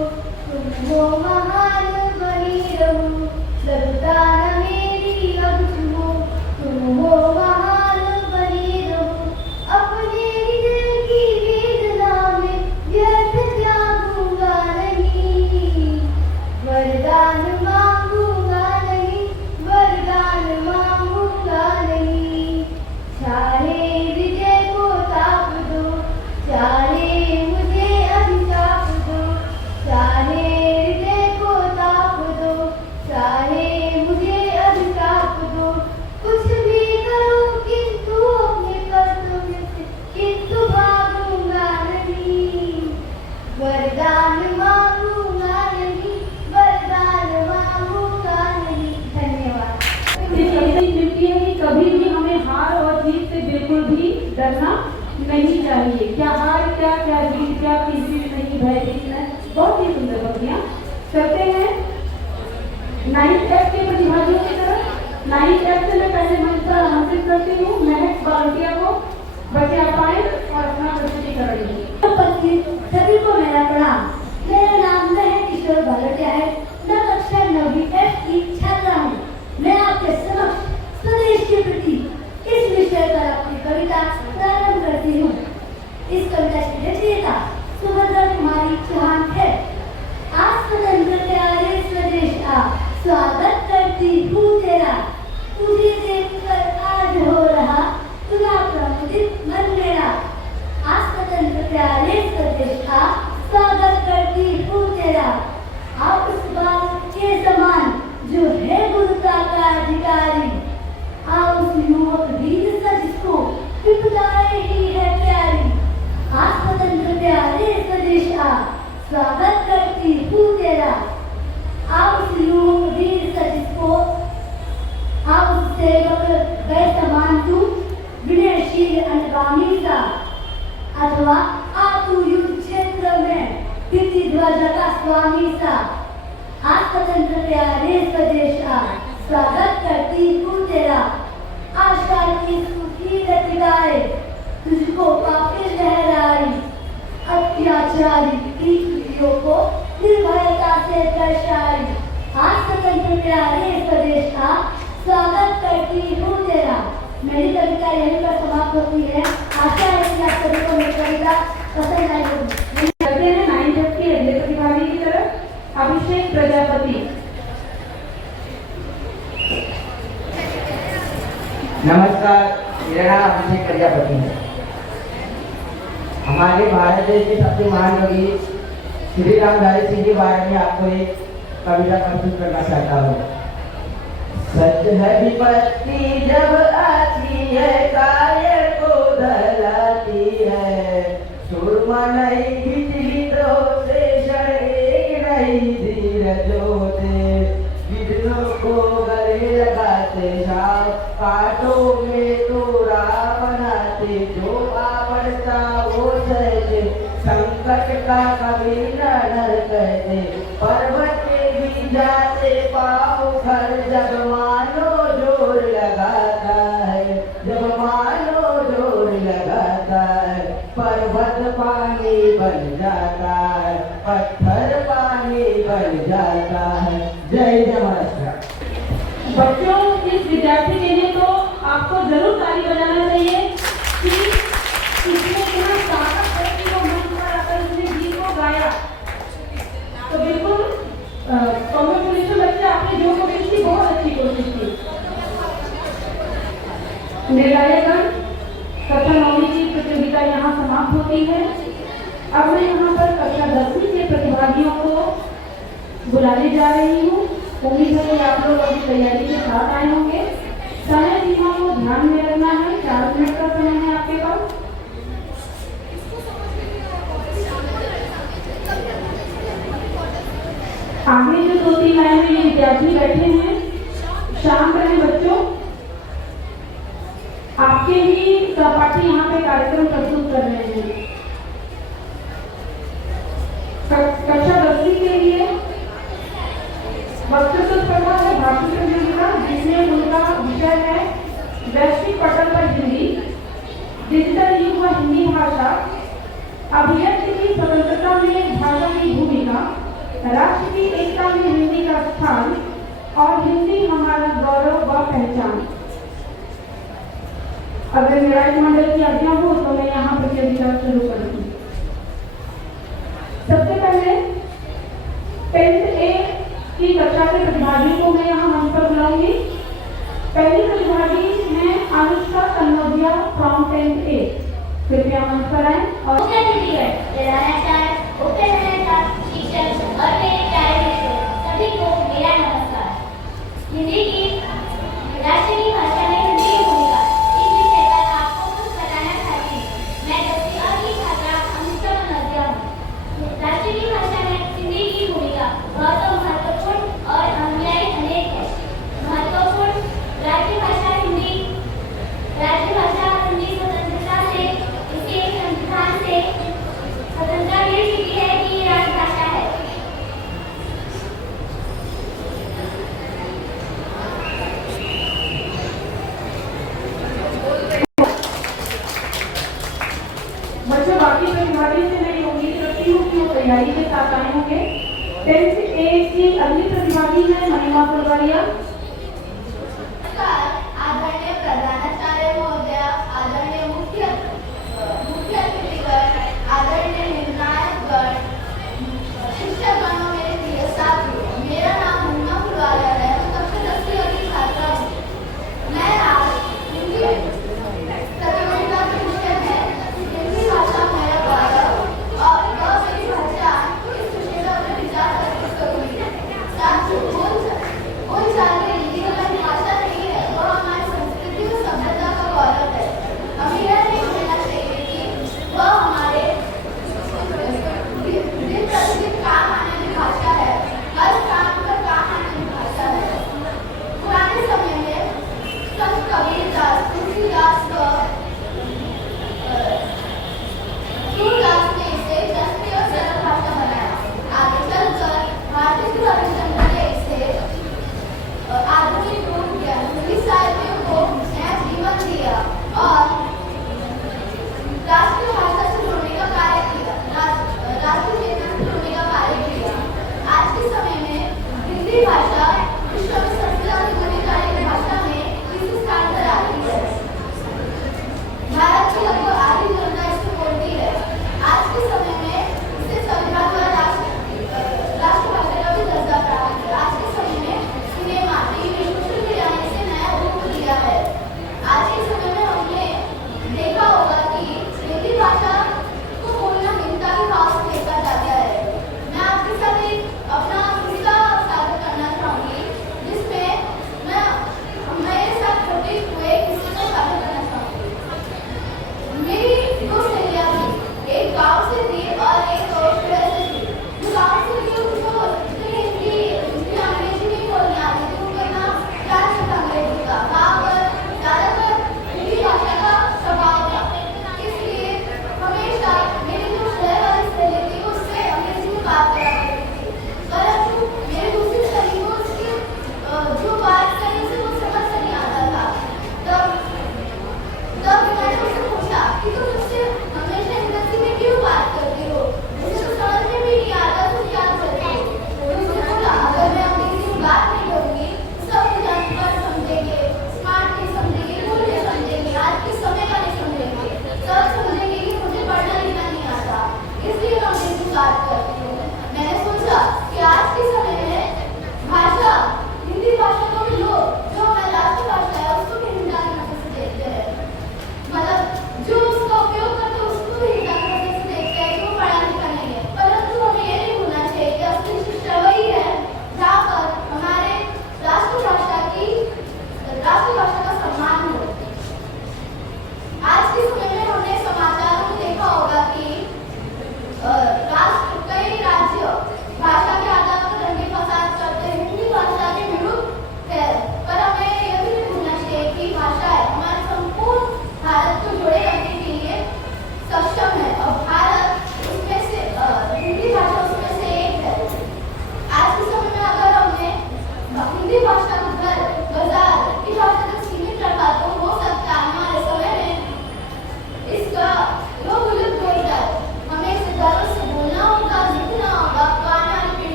तुम हो महान बनी रहो। लगता न मेरी अब छुओ, तुम हो महान बनी रहो। अपने हृदय की वेदना में व्यर्थ त्यागूंगा नहीं, वरदान मांगूंगा नहीं, वरदान मांगूंगा नहीं। चाहे हृदय को ताप दो, चाहे मुझे अभिशाप दो। चाहे हृदय को ताप दो, चाहे मुझे अभिशाप दो। कुछ भी करो किंतु अपने कर्तव्य से किंतु भागूंगा नहीं, वरदान मांगूंगा नहीं, वरदान मांगूंगा नहीं। धन्यवाद। ये सबसे मिलती है कि कभी भी हमें हार और जीत से बिल्कुल भी डरना नहीं चाहिए। क्या हार क्या क्या जीत क्या, किसी नहीं भयभीत नहीं। बहुत ही सुंदर बच्चियाँ। करते हैं 9th F के प्रतिभागियों की तरफ। 9th F से मैं पहले मंच पर आमंत्रित करती हूँ महक बालटिया को। बच्चे आप आए और अपना प्रस्तुतिकरण दें। सभी को मेरा प्रणाम। मेरा नाम महक किशोर बालटिया है। मैं कक्षा 9वीं F की छात्रा हूँ। मैं आपके समक्ष स्वदेश के प्रति इस विषय पर अपनी कविता प्रारंभ करती हूँ। इस कविता की रचयिता सुभद्रा कुमारी चौहान है। आज स्वतंत्र प्यारे स्वदेश का स्वागत करती हूँ तेरा, तुझे देखकर आज हो रहा तुझा प्रमुदित मन मेरा। आज स्वतंत्र प्यारे स्वदेश का स्वागत करती हूँ तेरा। आप उस बात के समान जो है गुरुता का अधिकारी। आओ उस युवक वीर सा जिसको विपदाएं ही है प्यारी। आज स्वतंत्र प्यारे स्वदेश का स्वागत करती हूँ तेरा। आओ उस युवक वीर सा जिसको, आओ उस सेवक गए समान तू विनय स्वामी सा आज स्वतंत्र प्यारे स्वदेशा स्वागत करती हूँ तेरा आशा की सुखी लतिकाए तुझको काफिर लहराई अत्याचारी की खुशियों को निर्भयता से दर्शाई आज स्वतंत्र प्यारे स्वदेशा स्वागत करती हूँ तेरा। मेरी कविता यहीं पर समाप्त होती है। आशा है कि आप सभी को मेरी कविता पसंद आई होगी। चलते हैं 9th के अगले प्रतिभागी की तरफ, अभिषेक प्रजापति। नमस्कार, मेरा नाम अभिषेक प्रजापति है। हमारे भारत देश के सबसे महान कवि श्री रामधारी सिंह के बारे में आपको एक कविता प्रस्तुत करना चाहता हूँ। सच है विपत्ति जब आती है कायर को धलाती है, सुरमा नहीं बिजली तो से एक नहीं धीरज होते, गिरनों को गले लगाते शाम कांटों में तोड़ा बनाते, जो आवड़ता वो सहते संकट का कभी न डर कहते, पर्वत के भी जाते पाँव घर जब मानो जोर लगाता है, जब मानो जोर लगाता है, पर्वत पानी बन जाता है, पत्थर पानी बन जाता है। जय जय महाराष्ट्र। बच्चों, इस विद्यार्थी के लिए तो आपको जरूर ताली बजाना चाहिए कि इसमें इतना ताकत है कि वो मंच पर आकर उसने गीत को गाया। तो बिल्कुल कॉन्ग्रेचुलेशन बच्चे, आपने जो कोशिश की बहुत अच्छी कोशिश की। निर्णायकगण, कक्षा 9वीं की प्रतियोगिता यहाँ समाप्त होती है। अब मैं यहाँ पर कक्षा 10वीं के प्रतिभागियों को बुलाने जा रही हूँ। उम्मीद है कि आप लोग अपनी तैयारी के साथ आए होंगे। समय सीमा को ध्यान में रखना है। 4 मिनट का समय है आपके पास। आगे जो 2-3 लाइन में ये विद्यार्थी बैठे हैं, शांत रहें बच्चों। आपके ही सहपाठी यहाँ पे कार्यक्रम प्रस्तुत कर रहे हैं। कक्षा 10वीं के लिए वक्तृत्व स्पर्धा है, भाषण प्रतियोगिता, जिसमें उनका विषय है वैश्विक पटल पर हिंदी, डिजिटल युग व हिंदी भाषा, अभिव्यक्ति की स्वतंत्रता में भाषा की भूमिका, राष्ट्र की एकता में हिंदी का स्थान और हिंदी हमारा गौरव व पहचान। अगर निर्णायक मंडल की आज्ञा हो तो मैं यहाँ प्रतियोगिता शुरू करूँगी। सबसे पहले 10th A की कक्षा के प्रतिभागियों को मैं यहाँ मंच पर बुलाऊंगी। पहली प्रतिभागी है Anushka Kannaujia from 10th A। कृपया मंच पर आए। और शिक्षक और मेरे प्यारे मित्रों, सभी को मेरा नमस्कार। हिंदी की राष्ट्रीय भाषा में हिंदी की भूमिका इस विषय पर आपको कुछ बताना चाहती हूँ। मैं 10वीं A की छात्रा अनुष्का कन्नौजिया हूँ। राष्ट्रीय भाषा में हिंदी की भूमिका बहुत महत्वपूर्ण और अनुयायी अनेक है। महत्वपूर्ण राज्यभाषा हिंदी स्वतंत्रता से इसके संविधान से स्वतंत्रता मिल चुकी है कि राजभाषा है। बच्चों, बाकी प्रतिभागी से मैं उम्मीद रखती हूँ कि वो तैयारी के साथ आए होंगे। 10th A की अगली प्रतिभागी है महिमा फुलवारिया। आदरणीय प्रधानाचार्य महोदय, आदरणीय मुख्य अतिथिगण, आदरणीय निर्णायकगण, शिक्षकगणों, मेरे प्रिय साथियों, मेरा नाम महिमा फुलवारिया है। मैं कक्षा 10वीं की छात्रा हूँ। मैं आज हिंदी प्रतियोगिता का विषय है हिंदी भाषा मेरा गौरव और वह मेरी भाषा इस विषय पर मैं विचार प्रस्तुत करूँगी। साथियों, उन सारे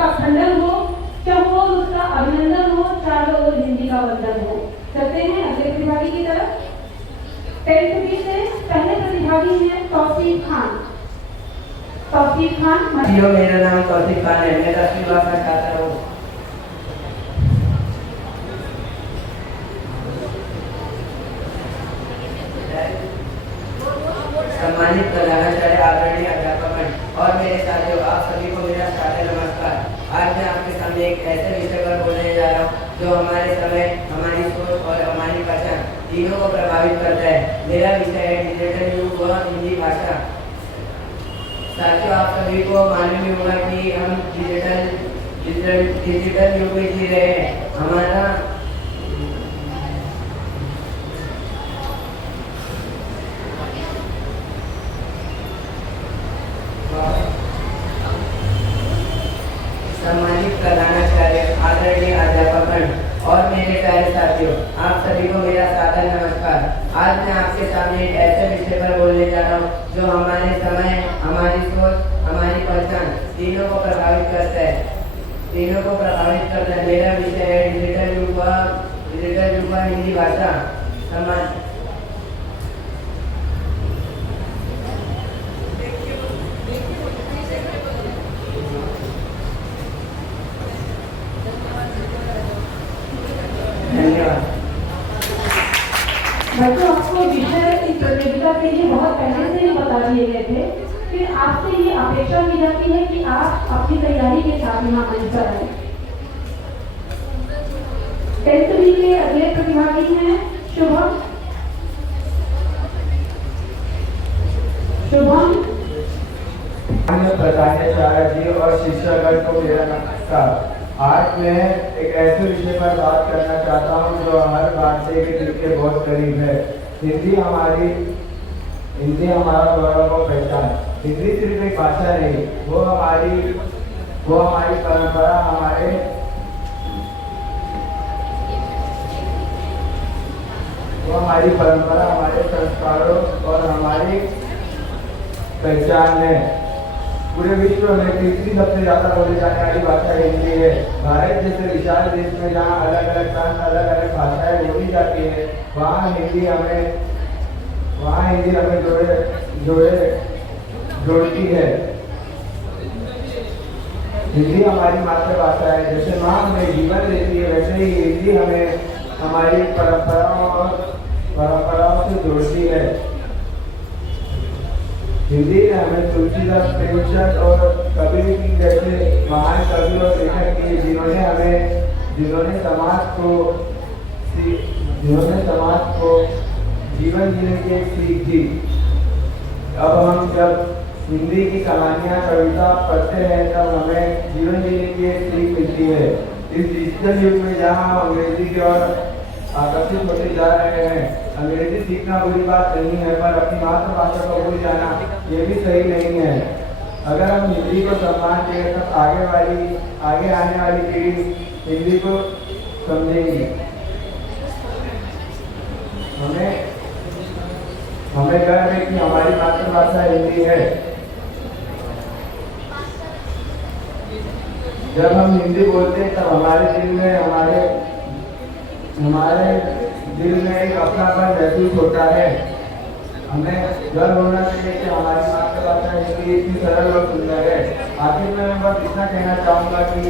का खंडन हो, चहुओर उसका अभिनंदन हो, चारों ओर हिंदी का वंदन हो। चलते हैं अगले प्रतिभागी की तरफ। 10th बी से पहले प्रतिभागी हैं तौसीफ खान। तौसीफ खान। मेरा नाम तौसीफ खान है। मैं 10वीं क्लास में छात्र हूँ। सम्मानित प्रधानाचार्य, आदरणीय अध्यापक और मेरे साथियों, आप सभी को मेरा सादर नमस्कार। आज मैं आपके सामने एक ऐसे विषय पर बोलने जा रहा हूँ जो हमारे समय, हमारी सोच और हमारी पहचान तीनों को प्रभावित करता है। मेरा विषय है डिजिटल युग व हिंदी भाषा। साथियों, आप सभी को मालूम ही होगा कि हम डिजिटल युग में जी रहे हैं। हमारा सम्मानित प्रधानाचार्य, आदरणीय अध्यापक और मेरे प्यारे साथियों, आप सभी को मेरा सादर नमस्कार। आज मैं आपके सामने एक ऐसे विषय पर बोलने जा रहा हूँ जो हमारे समय, हमारी सोच, हमारी पहचान तीनों को प्रभावित करता है। मेरा विषय है डिजिटल युग व हिंदी भाषा। धन्यवाद। बच्चों, आपको विषय इस प्रतियोगिता के लिए बहुत पहले से ही बता दिए गए थे। फिर आपसे ये अपेक्षा की जाती है कि आप अपनी तैयारी के साथ यहाँ मंच पर आए। 10th बी के अगले प्रतिभागी हैं शुभम। प्रधानाचार्य जी और शिक्षकगण को मेरा नमस्कार। आज मैं एक ऐसे विषय पर बात करना चाहता हूँ जो हर भारतीय के दिल के बहुत करीब है। हिंदी हमारा गौरव और पहचान। हिंदी सिर्फ एक भाषा नहीं, वो हमारी परंपरा, हमारे संस्कारों और हमारी पहचान है। पूरे विश्व में तीसरी सबसे ज्यादा बोली जाने वाली भाषा हिंदी है। भारत जैसे विशाल देश में जहाँ अलग अलग प्रांत, अलग अलग भाषाएं बोली जाती है, वहाँ हिंदी हमें जोड़ती है। हिंदी हमारी मातृभाषा है। जैसे माँ हमें जीवन देती है, वैसे ही हिंदी हमें हमारी परंपराओं से जोड़ती है। हिंदी ने हमें तुलसीदास, प्रेमचंद और कबीर सिंह जैसे महान कवि और लेखक किए, जिन्होंने समाज को जीवन जीने की एक सीख दी। अब हम जब हिंदी की कहानियाँ, कविता पढ़ते हैं तब हमें जीवन जीने की एक सीख मिलती है। इस डिजिटल युग में जहाँ हम अंग्रेजी की ओर आकर्षित होते जा रहे हैं, अंग्रेजी सीखना बुरी बात नहीं है, पर अपनी मातृभाषा को भूल जाना ये भी सही नहीं है। अगर हम हिंदी को सम्मान दें तब आगे आने वाली पीढ़ी हिंदी को समझेगी। हमें गर्व है कि हमारी मातृभाषा हिंदी है। जब हम हिंदी बोलते हैं तब हमारे दिल में एक अपनापन महसूस होता है। हमें गर्व होना चाहिए कि हमारी मातृभाषा हिंदी इतनी सरल और सुंदर है। आखिर में मैं बस इतना कहना चाहूँगा कि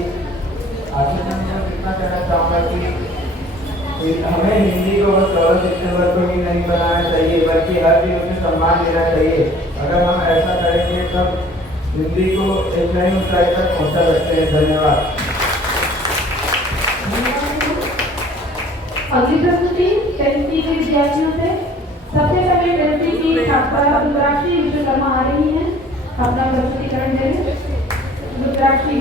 हमें हिंदी को बस 14 सितंबर को ही नहीं बनाना चाहिए, बल्कि हर दिन उसे सम्मान देना चाहिए। अगर हम ऐसा करेंगे तब हिंदी को एक नई ऊंचाई तक पहुँचा सकते हैं। धन्यवाद। अगली प्रस्तुति 10th बी के विद्यार्थियों से। सबसे पहले 10th बी की छात्रा रुद्राक्षी विश्वकर्मा आ रही हैं, अपना प्रस्तुतिकरण देंगे। रुद्राक्षी।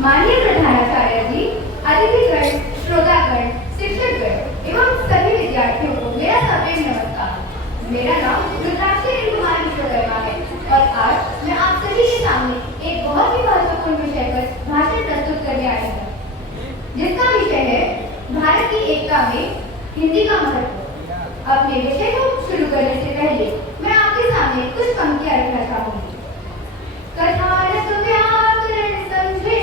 माननीय प्रधानाचार्य जी, अतिथिगण, श्रोतागण, शिक्षकगण एवं सभी विद्यार्थियों को मेरा सादर नमस्कार। मेरा नाम रुद्राक्षी विश्वकर्मा है और आज मैं आप सभी के सामने एक बहुत ही महत्वपूर्ण विषय पर भाषण प्रस्तुत करने आई हूँ, जिसका विषय है भारत की एकता में हिंदी का महत्व। अपने विषय को शुरू करने से पहले मैं आपके सामने कुछ पंक्तियां रखना चाहूंगी। कथा व्याकरण समझे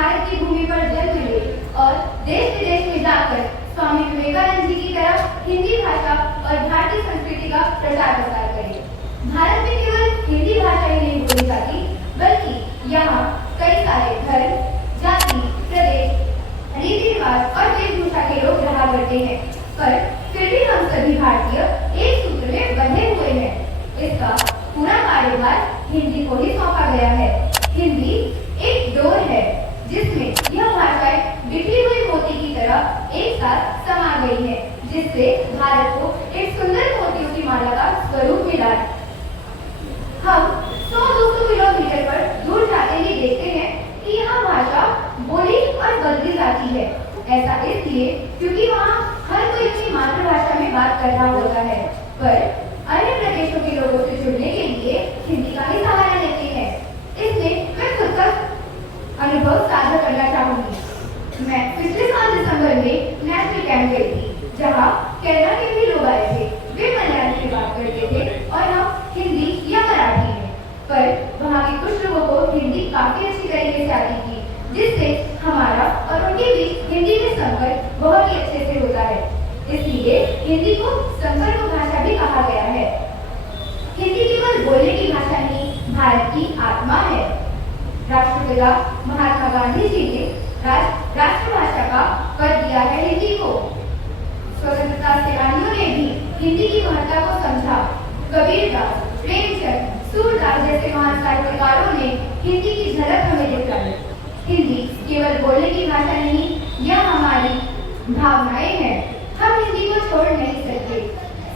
भारत की भूमि पर जन्म ले और देश विदेश में जाकर स्वामी विवेकानंद जी की तरह हिंदी भाषा और भारतीय संस्कृति का प्रचार प्रसार करें। भारत में केवल हिंदी भाषा ही नहीं बोली जाती, बल्कि यहाँ कई सारे धर्म, जाति, प्रदेश, रीति रिवाज और वेशभूषा के लोग रहा करते हैं, पर फिर भी हम सभी भारतीय एक सूत्र में बंधे हुए हैं। इसका पूरा कार्यभार हिंदी को ही सौंपा गया है। हिंदी एक डोर है जिसमें यह भाषाएं बिखरी हुई मोती की तरह एक साथ समा गई है, जिससे भारत को एक सुंदर मोतियों की माला का स्वरूप मिला है। हम 100-200 किलोमीटर पर दूर जाते ही देखते हैं कि यह भाषा बोली और बदली जाती है। ऐसा इसलिए क्योंकि वहाँ हर कोई अपनी मातृभाषा में बात कर रहा होता है, पर अन्य प्रदेशों के लोगों से जुड़ने के लिए हिंदी का ही सहारा लेते हैं। इसलिए मैं खुद का अनुभव साझा करना चाहूंगी। मैं पिछले साल दिसंबर में नेशनल कैंप गई थी, जहाँ केरला के भी लोग आए थे। वे मलयालम में बात करते थे और हम हिंदी या मराठी में, पर वहाँ के कुछ लोगों को हिंदी काफी अच्छी तरीके से आती थी, जिससे हमारा और उनके बीच हिंदी में संपर्क बहुत ही अच्छे से होता है। इसलिए हिंदी को संपर्क भाषा भी कहा गया है। हिंदी केवल बोलने की भाषा नहीं, भारत की आत्मा है। राष्ट्रपिता महात्मा गांधी जी ने राष्ट्रभाषा का पद दिया है हिंदी को। स्वतंत्रता सेनानियों ने भी हिंदी की महत्ता को समझा। कबीरदास, प्रेमचंद, सूरदास जैसे महान साहित्यकारों ने हिंदी की झलक हमें दिखाई। हिंदी केवल बोलने की भाषा नहीं, यह हमारी भावनाएं हैं। हम हिंदी को छोड़ नहीं सकते।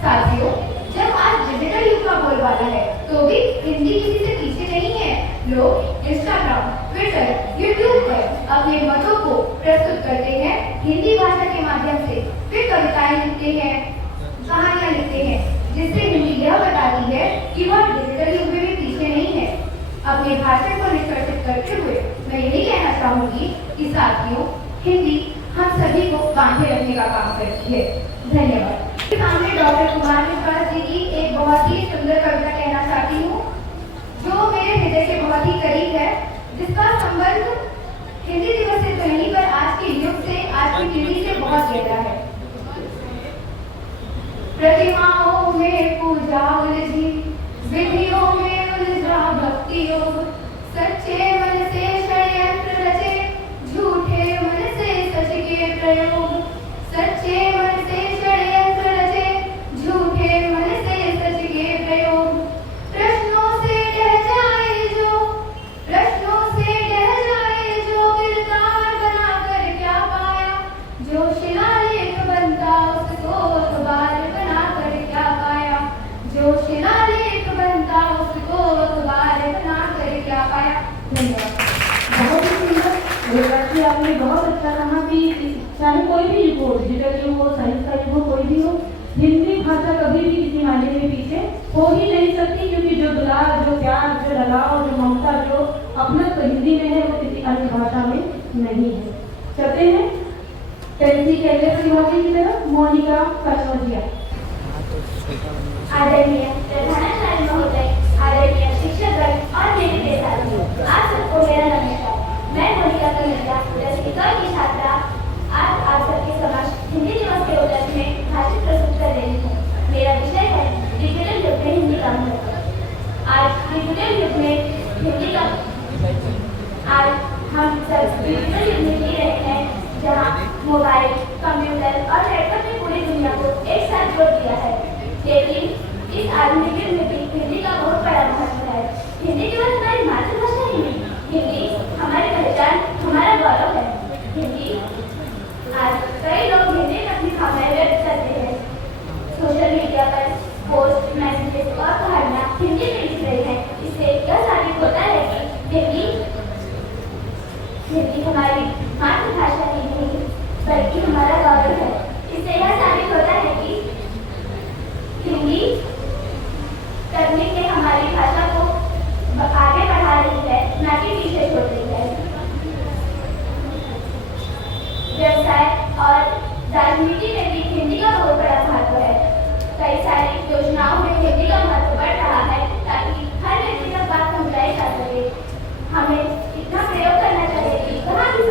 साथियों, जब आज डिजिटल युग का बोलबाला है, तो भी हिंदी किसी से पीछे नहीं है। लोग इंस्टाग्राम, ट्विटर, यूट्यूब पर अपने मतों को प्रस्तुत करते हैं हिंदी भाषा के माध्यम से। वे कविताएं लिखते हैं, कहानियां लिखते हैं, जिससे हिंदी यह बताती है कि वह डिजिटल युग में भी पीछे नहीं है। अपने भाषण को निष्कर्षित करते हुए मैं यही कहना चाहूंगी कि साथियों, हिंदी हम सभी को बांधे रखने का काम करती है। धन्यवाद। सामने डॉक्टर कुमार विश्वास जी की एक बहुत ही सुंदर कविता कहना चाहती हूँ, जो मेरे हृदय के बहुत ही करीब है, जिसका संबंध हिंदी दिवस से तो नहीं, पर आज के युग से, आज की पीढ़ी से बहुत गहरा है। प्रतिमाओं में पूजा उलझी, विधियों में उलझा भक्ति योग, सच्चे मन से षड्यंत्र रचे, झूठे मन से सच के प्रयोग। सच्चे मन से षड्यंत्र रचे, झूठे मन से सच के प्रयोग। प्रश्नों से डह जाए जो, प्रश्नों से डह जाए जो, किरदार बनाकर क्या पाया। जो शिलालेख बनता उसको अखबार बनाकर क्या पाया। जो शिलालेख बनता उसको अखबार बनाकर क्या पाया। धन्यवाद। बहुत ही सुंदर विद्यार्थी, आपने बहुत अच्छा कहा कि चाहे कोई भी युग हो, डिजिटल युग हो, साइंस का युग हो, कोई भी हो, हिंदी भाषा कभी भी किसी मायने में पीछे हो ही नहीं सकती, क्योंकि जो दुलार, जो प्यार, जो लगाव, जो ममता, जो अपना हिंदी में है, वो किसी अन्य भाषा में नहीं है। चलते हैं पेंसी के अगले प्रतिभागी की तरफ, मोनिका कनौजिया। आदरणीय प्रधानाचार्य महोदय, आदरणीय शिक्षकगण और मेरे प्रिय साथियों, आप सबको मेरा नमस्कार। मैं मोनिका कनौजिया, 10वीं की छात्रा, आज आप सबके समक्ष हिंदी दिवस के उपलक्ष्य में भाषण प्रस्तुत कर रही हूँ। मेरा विषय है डिजिटल युग में हिंदी का महत्व। आज डिजिटल युग में हिंदी का आज हम सब डिजिटल युग में जी रहे हैं, जहाँ मोबाइल, कंप्यूटर और लैपटॉप ने पूरी दुनिया को एक साथ जोड़ दिया है। लेकिन इस आधुनिक युग में भी हिंदी का बहुत बड़ा महत्व है। हिंदी केवल हमारी मातृभाषा ही नहीं, हिंदी हमारी पहचान, हमारा गौरव है। हिंदी आज कई लोग हिंदी में अपनी भावनाएं व्यक्त करते हैं। सोशल मीडिया पर पोस्ट, मैसेजेस और कहानियां हिंदी में लिख रही हैं। इससे यह साबित होता है कि हिंदी हमारी मातृभाषा ही नहीं, बल्कि हमारा गौरव है। इससे यह साबित होता है कि हिंदी तकनीक ने हमारी भाषा को आगे बढ़ा रही है, न कि पीछे छोड़ रही है। व्यवसाय और राजनीति में भी हिंदी का बहुत बड़ा महत्व है। कई सारी योजनाओं में हिंदी का महत्व बढ़ रहा है, ताकि हर व्यक्ति तक बात पहुंचाई जा सके। हमें इतना प्रयोग करना चाहिए कि कहाँ भी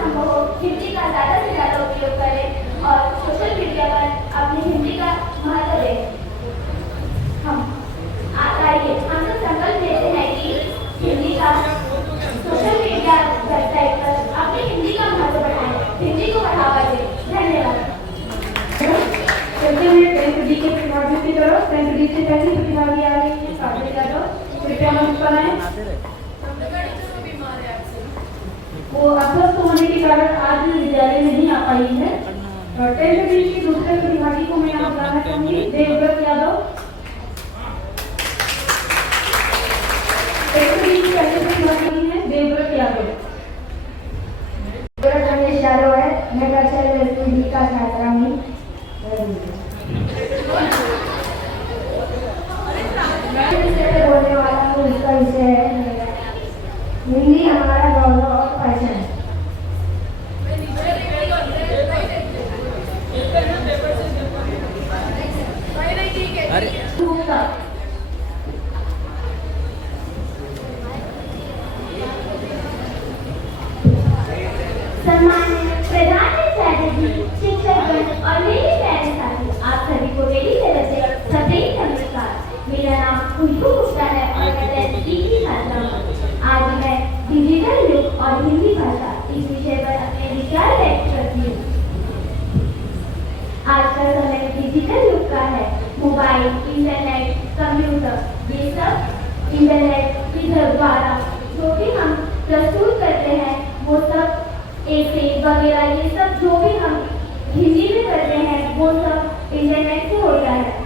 से पहली प्रतिभागी आ रही है काबिल यादव, कृपया मंच पर आएं। वो अस्वस्थ होने के कारण आज विद्यालय नहीं आ पाई है। 10th की दूसरे प्रतिभागी को मैं यहाँ बुलाना चाहूंगी, देवव्रत यादव। 10th की पहले प्रतिभागी है देवव्रत यादव। मेरा नाम रमेश यादव है, मैं कक्षा 10वीं का छात्रा हूँ। मैं बोलने वाला हूँ, इसका विषय है हिंदी हमारा गौरव और पहचान। सम्मानित प्रधानाचार्य जी, शिक्षकगण और मेरे प्यारे साथी, आप सभी को मेरी तरफ से सदैव नमस्कार। मेरा नाम खुशबू गुप्ता है और मैं 10वीं की छात्रा हूँ। आज मैं डिजिटल युग और हिंदी भाषा इस विषय पर अपने विचार व्यक्त करती हूँ। आज का समय डिजिटल युग का है। मोबाइल, इंटरनेट, कंप्यूटर, ये सब इंटरनेट के द्वारा जो भी हम प्रस्तुत करते हैं वो सब ऐसे वगैरह, ये सब जो भी हम हिंदी में करते हैं वो सब इंटरनेट से होता है।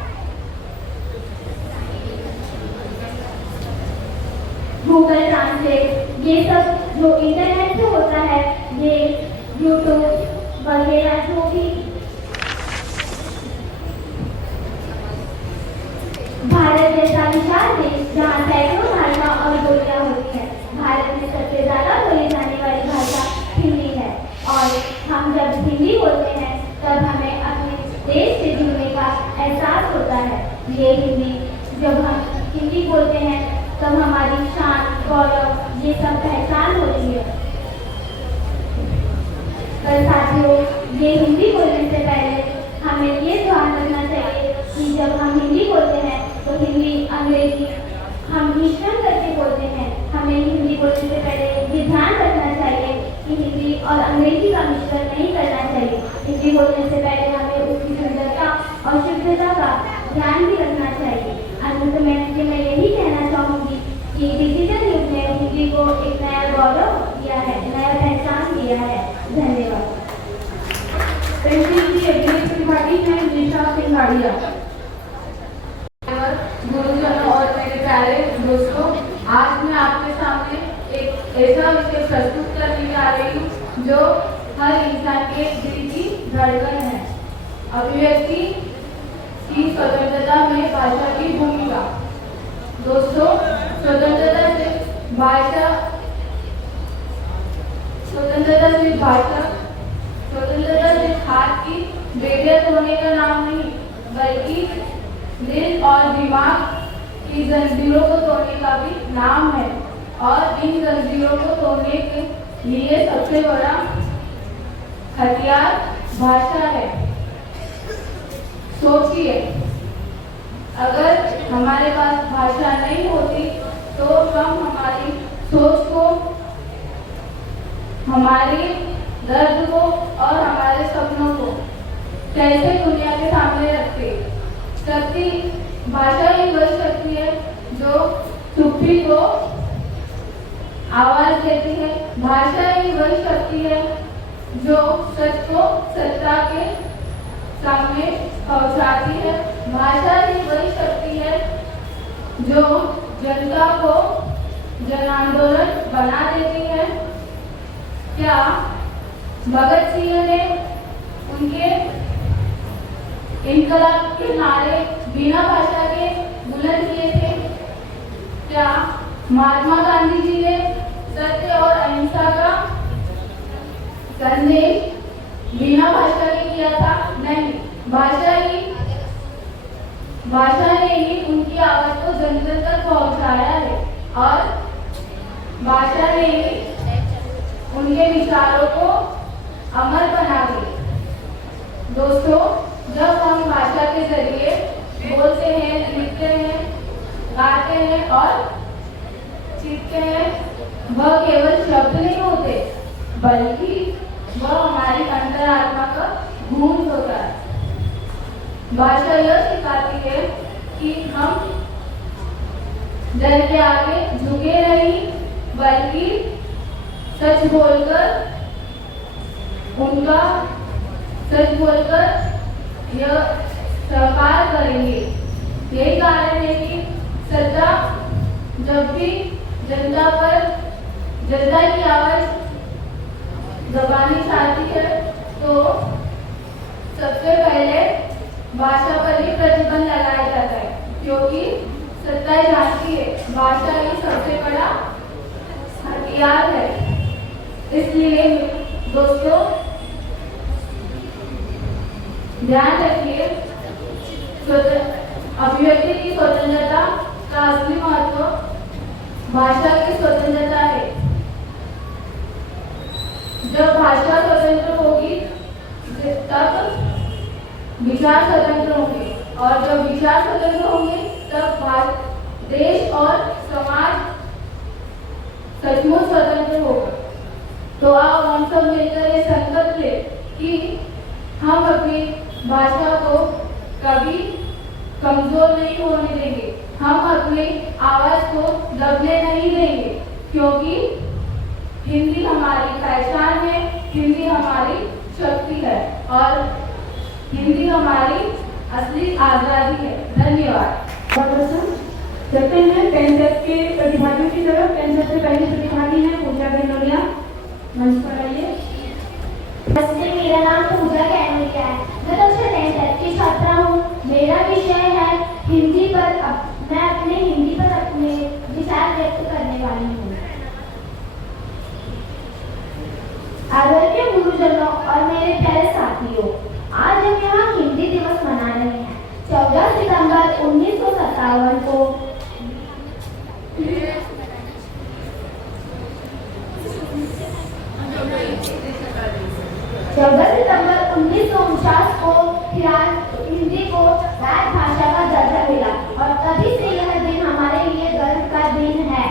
गूगल ट्रांसलेट, ये सब जो इंटरनेट से होता है, ये यूट्यूब वगैरह जो भी। भारत जैसा विशाल देश जहाँ सैकड़ों भाषा और बोलियां होती है, भारत में सबसे ज्यादा बोली जाने वाली भाषा हिंदी है। और हम जब हिंदी बोलते हैं तब हमें अपने देश से जुड़ने का एहसास होता है। ये हिंदी, जब हम हिंदी बोलते हैं तब हमारी शान, गौरव, ये सब पहचान होती है। पर साथियों, ये हिंदी बोलने से पहले हमें ये ध्यान रखना चाहिए कि जब हम हिंदी बोलते हैं तो हिंदी अंग्रेजी हम मिश्रण करके बोलते हैं। हमें हिंदी बोलने से पहले ये ध्यान रखना चाहिए कि हिंदी और अंग्रेजी का मिश्रण नहीं करना चाहिए। हिंदी बोलने से पहले हमें उसकी सुंदरता और शुद्धता का ध्यान भी रखना चाहिए। अंत में मैं यही कहना चाहूँगी कि डिजिटल युग ने हिंदी को एक नया गौरव दिया है, नया पहचान दिया है। धन्यवाद। की अगली प्रतिभागी है निशा सिंघाड़िया। गुरुजनों और मेरे प्यारे दोस्तों, आज मैं आपके सामने एक ऐसा विषय प्रस्तुत करने जा रही हूँ जो हर इंसान के दिल की धड़कन है। अभिव्यक्ति की स्वतंत्रता में भाषा की भूमिका। दोस्तों, स्वतंत्रता से भाषा हाथ की बेड़ियत होने का नाम नहीं, बल्कि दिल और दिमाग की जंजीरों को तोड़ने का भी नाम है। और इन जंजीरों को तोड़ने के लिए सबसे बड़ा हथियार भाषा है। सोचिए, अगर हमारे पास भाषा नहीं होती तो हम हमारी सोच को, हमारे दर्द को और हमारे सपनों को कैसे दुनिया के सामने रखते। शक्ति, भाषा ही वह शक्ति है जो चुप्पी को आवाज देती है। भाषा ही वह शक्ति है जो सच को सत्ता के सामने पहुंचाती है। भाषा ही वही शक्ति है जो जनता को जन आंदोलन बना देती है। क्या भगत सिंह ने उनके इनकलाब के नारे बिना भाषा के बुलंद किए थे? क्या महात्मा गांधी जी ने सत्य और अहिंसा का संदेश बिना भाषा के किया था? नहीं, भाषा ने ही उनकी आवाज को जन जन तक पहुंचाया है और भाषा ने ही उनके विचारों को अमर बना दी। दोस्तों, जब हम भाषा के जरिए बोलते हैं, लिखते हैं, गाते हैं और सीखते हैं, वह केवल शब्द नहीं होते, बल्कि वह हमारी अंतरात्मा का गूंज होता है। भाषा यह सिखाती है कि हम डर के आगे झुके नहीं, बल्कि सच बोलकर यह साकार करेंगे। यही कारण है कि सत्ता जब भी जनता की आवाज दबानी चाहती है तो सबसे पहले भाषा पर ही प्रतिबंध लगाया जाता है, क्योंकि सत्ता जानती है भाषा ही सबसे बड़ा हथियार है। इसलिए दोस्तों ध्यान रखिए, अभिव्यक्ति की स्वतंत्रता का असली महत्व भाषा की स्वतंत्रता है। जब भाषा स्वतंत्र होगी तब विचार स्वतंत्र होंगे, और जब विचार स्वतंत्र होंगे तब देश और समाज सचमुच स्वतंत्र होगा। तो आओ हम सब मिलकर ये संकल्प ले कि हम अपनी भाषा को कभी कमजोर नहीं होने देंगे, हम अपनी आवाज को दबने नहीं देंगे, क्योंकि हिंदी हमारी पहचान है, हिंदी हमारी शक्ति है और हिंदी हमारी असली आजादी है। धन्यवाद। चलते हैं पेंसेट के प्रतिभागियों की तरफ। पेंसेट से पहली प्रतिभागी है पूजा गहलोरिया, मंच पर आइए। नमस्ते, मेरा नाम पूजा गहलोरिया है। मैं कक्षा 10 की छात्रा हूँ। मेरा विषय है हिंदी पर। मैं अपने हिंदी पर अपने विचार व्यक्त करने वाली हूँ। आदरणीय गुरुजनों और मेरे प्यारे साथियों, आज हम यहाँ हिंदी दिवस मना रहे हैं। 14 सितंबर 1957 को 14 सितंबर 1949 को हिंदी को राजभाषा का दर्जा मिला और तभी से यह दिन हमारे लिए गर्व का दिन है।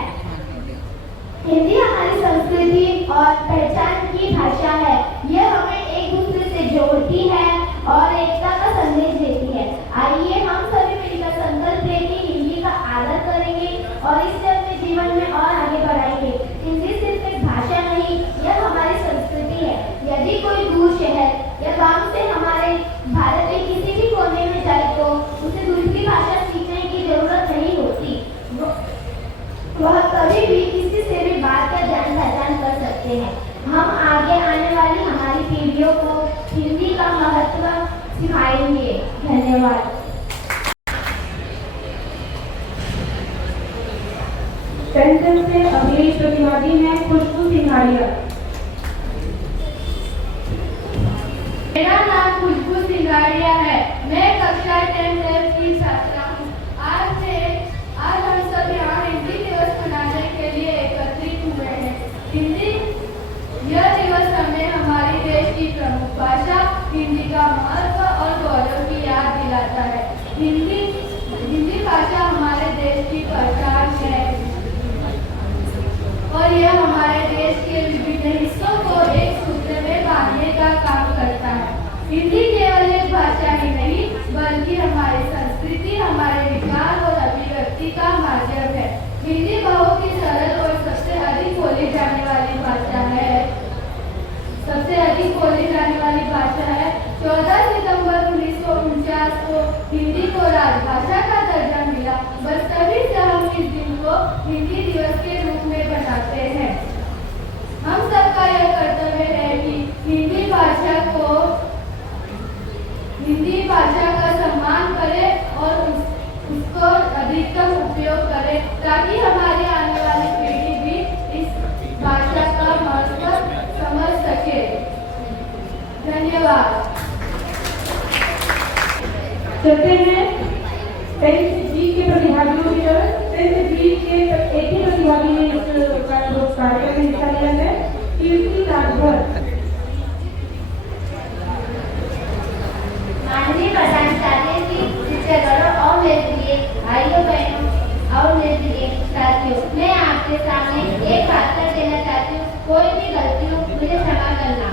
हिंदी हमारी संस्कृति और पहचान की भाषा है। यह हमें एक दूसरे से जोड़ती है और एकता का संदेश देती है। आइए हम सभी मिलकर संकल्प लें कि हिंदी का आदर करेंगे और इसे अपने जीवन में और आगे बढ़ाएंगे। हिंदी सिर्फ एक भाषा नहीं, यह हमारी संस्कृति है। यदि कोई दूर शहर या गांव से हमारे भारत के किसी भी कोने में जाए तो उसे दूसरी भाषा सीखने की जरूरत नहीं होती। वह कभी भी किसी से भी बात का जान पहचान कर सकते हैं। हम आगे आने वाली हमारी पीढ़ियों को हिंदी का महत्व सिखाएंगे। धन्यवाद। पेंसिल से अगली प्रतिभागी है खुशबू सिंघाड़िया। मेरा नाम खुशबू सिंघाड़िया है। मैं कक्षा 10 की छात्रा हूँ। आज हम सब यहाँ हिंदी दिवस मनाने के लिए एकत्रित हुए हैं। यह दिवस हमें हमारी देश की प्रमुख भाषा हिंदी का महत्व और गौरव की याद दिलाता है। हिंदी भाषा हमारे देश की पहचान है और यह हमारे देश के विभिन्न हिस्सों को एक सूत्र में बांधने का काम करता है। हिंदी केवल एक भाषा ही नहीं, बल्कि हमारी संस्कृति, हमारे विचार और अभिव्यक्ति का माध्यम है। हिंदी बहुत ही सरल और सबसे अधिक बोली जाने वाली भाषा है। 14 सितंबर 1949 को हिंदी को राजभाषा का दर्जा मिला। बस तभी से हम इस दिन को हिंदी दिवस के रूप में मनाते हैं। हम सबका यह कर्तव्य है कि हिंदी भाषा का सम्मान करें और उसको अधिकतम उपयोग करें, ताकि हमारी आने वाली पीढ़ी भी इस भाषा का महत्व समझ सके। धन्यवाद। चलते हैं 10th जी के प्रतिभागियों की तरफ। 10th जी के एक ही प्रतिभागी ने इस कार्यक्रम में हिस्सा लिया है, कीर्ति राजभर। माननीय प्रधानाचार्य जी, शिक्षकगणों और मेरे भाइयों बहनों और मेरे साथियों, मैं आपके सामने एक वार्ता देना चाहती हूँ। कोई भी गलती हो मुझे क्षमा करना।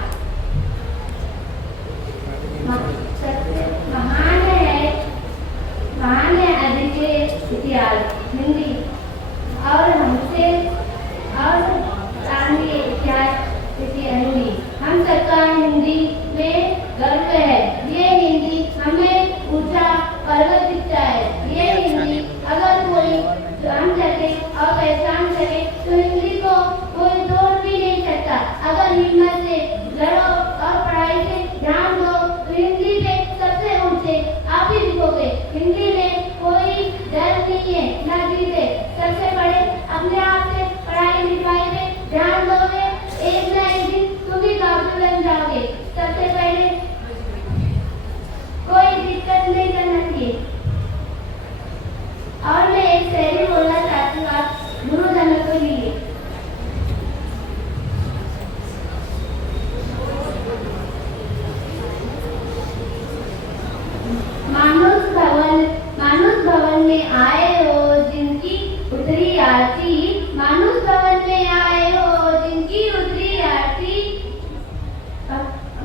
महान है में आए हो जिनकी उतरी आरती, मानुष भवन में आए हो जिनकी उतरी आरती,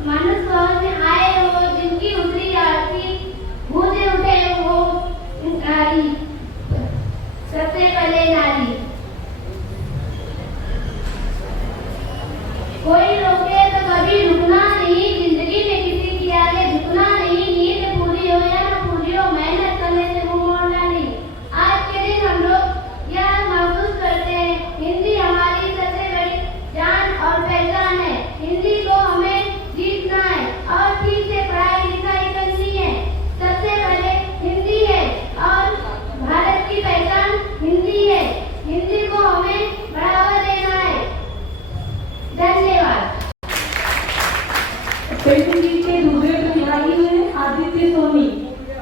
मानुष भवन में आए हो जिनकी उतरी आरती, गूंजे उठे हो नारी, सबसे पहले नारी। कोई रोके तो कभी रुकना नहीं, जिंदगी में किसी के आगे झुकना नहीं, नींद पूरी हो या ना पूरी हो, मेहनत करने से मुंह मोड़ना नहीं। आज के दिन हम लोग यह महसूस करते हैं, हिंदी हमारी सबसे बड़ी जान और पहचान है। हिंदी को हमें जीतना है और ठीक से पढ़ाई लिखाई करनी है। सबसे पहले हिंदी है और भारत की पहचान हिंदी है। हिंदी को हमें बढ़ावा देना है। धन्यवाद। टेंथ जी के दूसरे प्रतिभागी हैं आदित्य सोनी।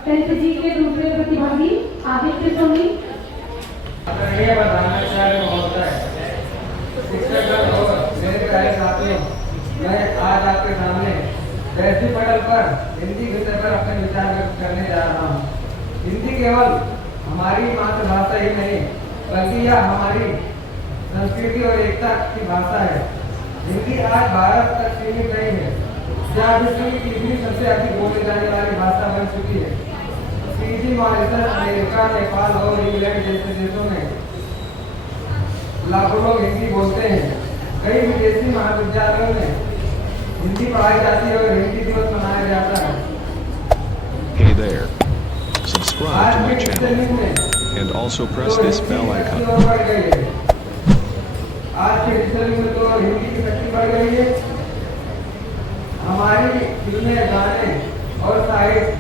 टेंथ जी के दूसरे प्रतिभागी आदित्य सोनी। ये बताना चाह रहा होता है शिक्षक और मेरे प्यारे साथियों, मैं आज आपके सामने वैश्विक पटल पर हिंदी विषय पर अपने विचार व्यक्त करने जा रहा हूँ। हिंदी केवल हमारी मातृभाषा ही नहीं बल्कि यह हमारी संस्कृति और एकता की भाषा है। हिंदी आज भारत तक सीमित नहीं है, यह विश्व की तीसरी सबसे अधिक बोली जाने वाली भाषा बन चुकी है। फिजी, मॉरिशस, अमेरिका, नेपाल और इंग्लैंड जैसे देशों में लाखों लोग हिंदी बोलते हैं। कई विदेशी महाविद्यालयों में हिंदी पढ़ाई जाती है और हिंदी दिवस मनाया जाता है। Hey there. Subscribe to my channel and also press this bell icon. आज के डिजिटल में तो हिंदी की शक्ति बढ़ गई है। हमारी फिल्में, गाने और साहित्य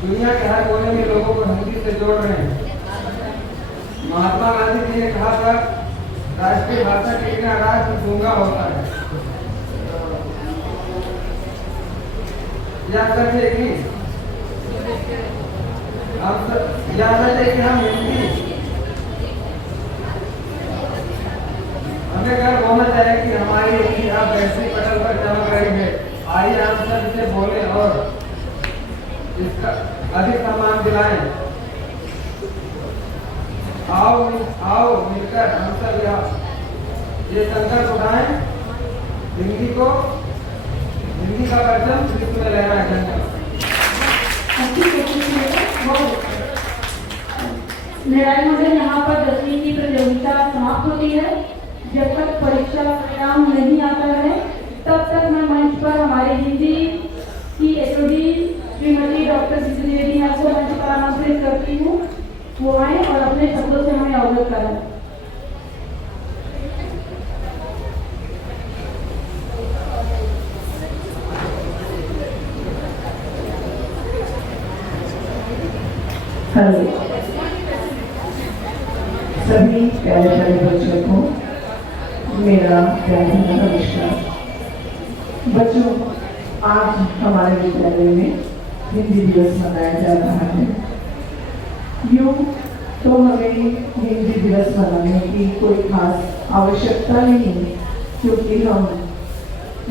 दुनिया के हर कोने में लोगों को हिंदी से जोड़ रहे हैं। महात्मा गांधी जी ने कहा था, राष्ट्रीय भाषा के बिना राष्ट्र गूंगा होता है। यह सच है कि हम हिंदी, हमें गर्व होना चाहिए कि हमारी हिंदी अब वैश्विक पटल पर चमक रही है। आइए हम सब इसे बोले और इसका अधिक सम्मान दिलाएं। आओ मिलकर हम सब ये संकल्प उठाएं, हिंदी का परचम विश्व में लहराएं। मेरा मुझे यहाँ पर 10वीं की प्रतियोगिता समाप्त होती है। जब तक परीक्षा परिणाम नहीं आता है तब तक मैं मंच पर हमारी हिंदी की एचओडी श्रीमती डॉक्टर सिद्धि मैम को मंच पर आमंत्रित करती हूँ। वो आए और अपने शब्दों से हमें अवगत कराएं। हेलो सभी प्यारे प्यारे बच्चों को मेरा प्यार भरा नमस्कार। बच्चों, आज हमारे विद्यालय में हिंदी दिवस मनाया जा रहा है। यूँ तो हमें हिंदी दिवस मनाने की कोई खास आवश्यकता नहीं, क्योंकि हम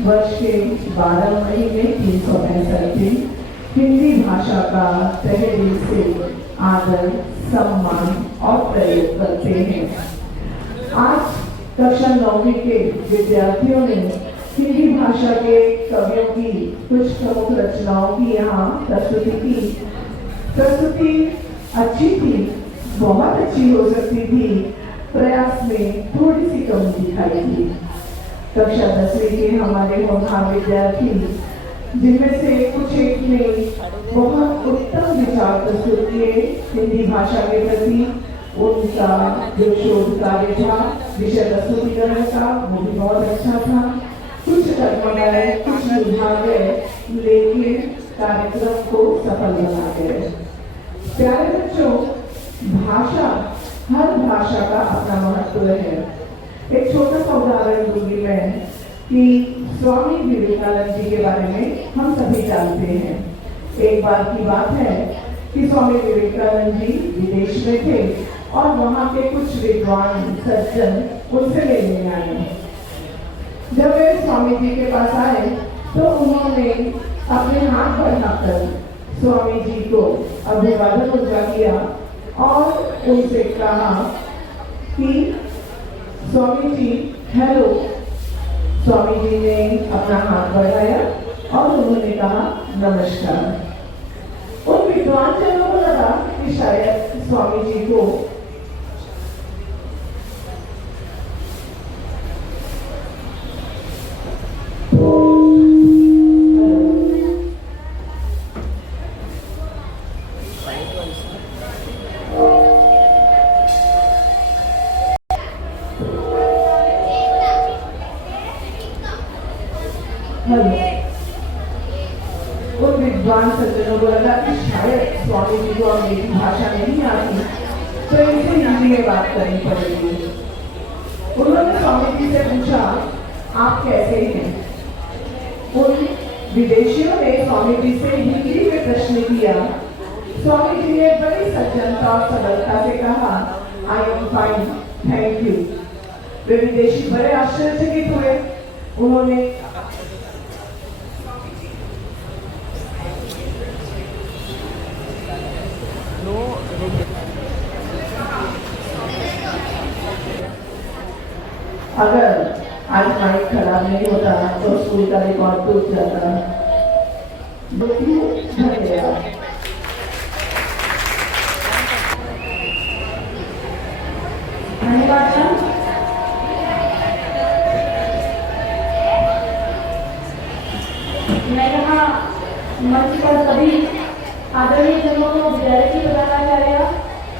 वर्ष के 12 महीने 365 दिन हिंदी भाषा का तहे दिल से आदर, सम्मान और प्रयोग करते हैं। आज कक्षा 9वीं के विद्यार्थियों ने हिंदी भाषा के कवियों की कुछ प्रमुख रचनाओं की यहाँ प्रस्तुति की। प्रस्तुति अच्छी थी, बहुत अच्छी हो सकती थी, प्रयास में थोड़ी सी कमी दिखाई थी। कक्षा 10वीं के हमारे होनहार विद्यार्थी, जिनमें से कुछ एक ने बहुत उत्तम विचार प्रस्तुत किए हिंदी भाषा के प्रति। उनका जो शोध कार्य था, विषय प्रस्तुतिकरण का, वो भी बहुत अच्छा था। कुछ डगमगाए, कुछ सुझा गए, लेकिन कार्यक्रम को सफल बना गए। प्यारे बच्चों, भाषा, हर भाषा का अपना महत्व है। एक छोटा सा उदाहरण दूंगी मैं कि स्वामी विवेकानंद जी के बारे में हम सभी जानते हैं। एक बार की बात है कि स्वामी विवेकानंद जी विदेश में थे और वहाँ के कुछ विद्वान सज्जन उनसे मिलने आए। जब वे स्वामी जी के पास आए तो उन्होंने अपने हाथ बढ़ाकर स्वामी जी को अभिवादन उनका किया और उनसे कहा कि स्वामी जी हेलो। स्वामी जी ने अपना हाथ बढ़ाया और उन्होंने कहा नमस्कार। उन विद्वान जनों को लगा कि शायद स्वामी जी को उन विद्वान सज्जनों को लगा कि शायद स्वामी जी को अंग्रेजी भाषा नहीं आती, तो इनसे हिंदी में बात करनी पड़ेगी। उन्होंने स्वामी जी से पूछा, आप कैसे हैं? उन विदेशियों ने स्वामी जी से हिंदी में प्रश्न किया। स्वामी जी ने बड़ी सज्जनता और सरलता से कहा, I am fine, thank you. वे विदेशी बड़े आश्चर्यचकित हुए। उन्होंने अगर आज माइक खराब नहीं होता तो स्कूल का रिकॉर्ड टूट जाता। धन्यवाद। धन्यवाद सर। मैं यहाँ मंच पर सभी आदरणीय जनों को विद्यालय की प्रधानाचार्य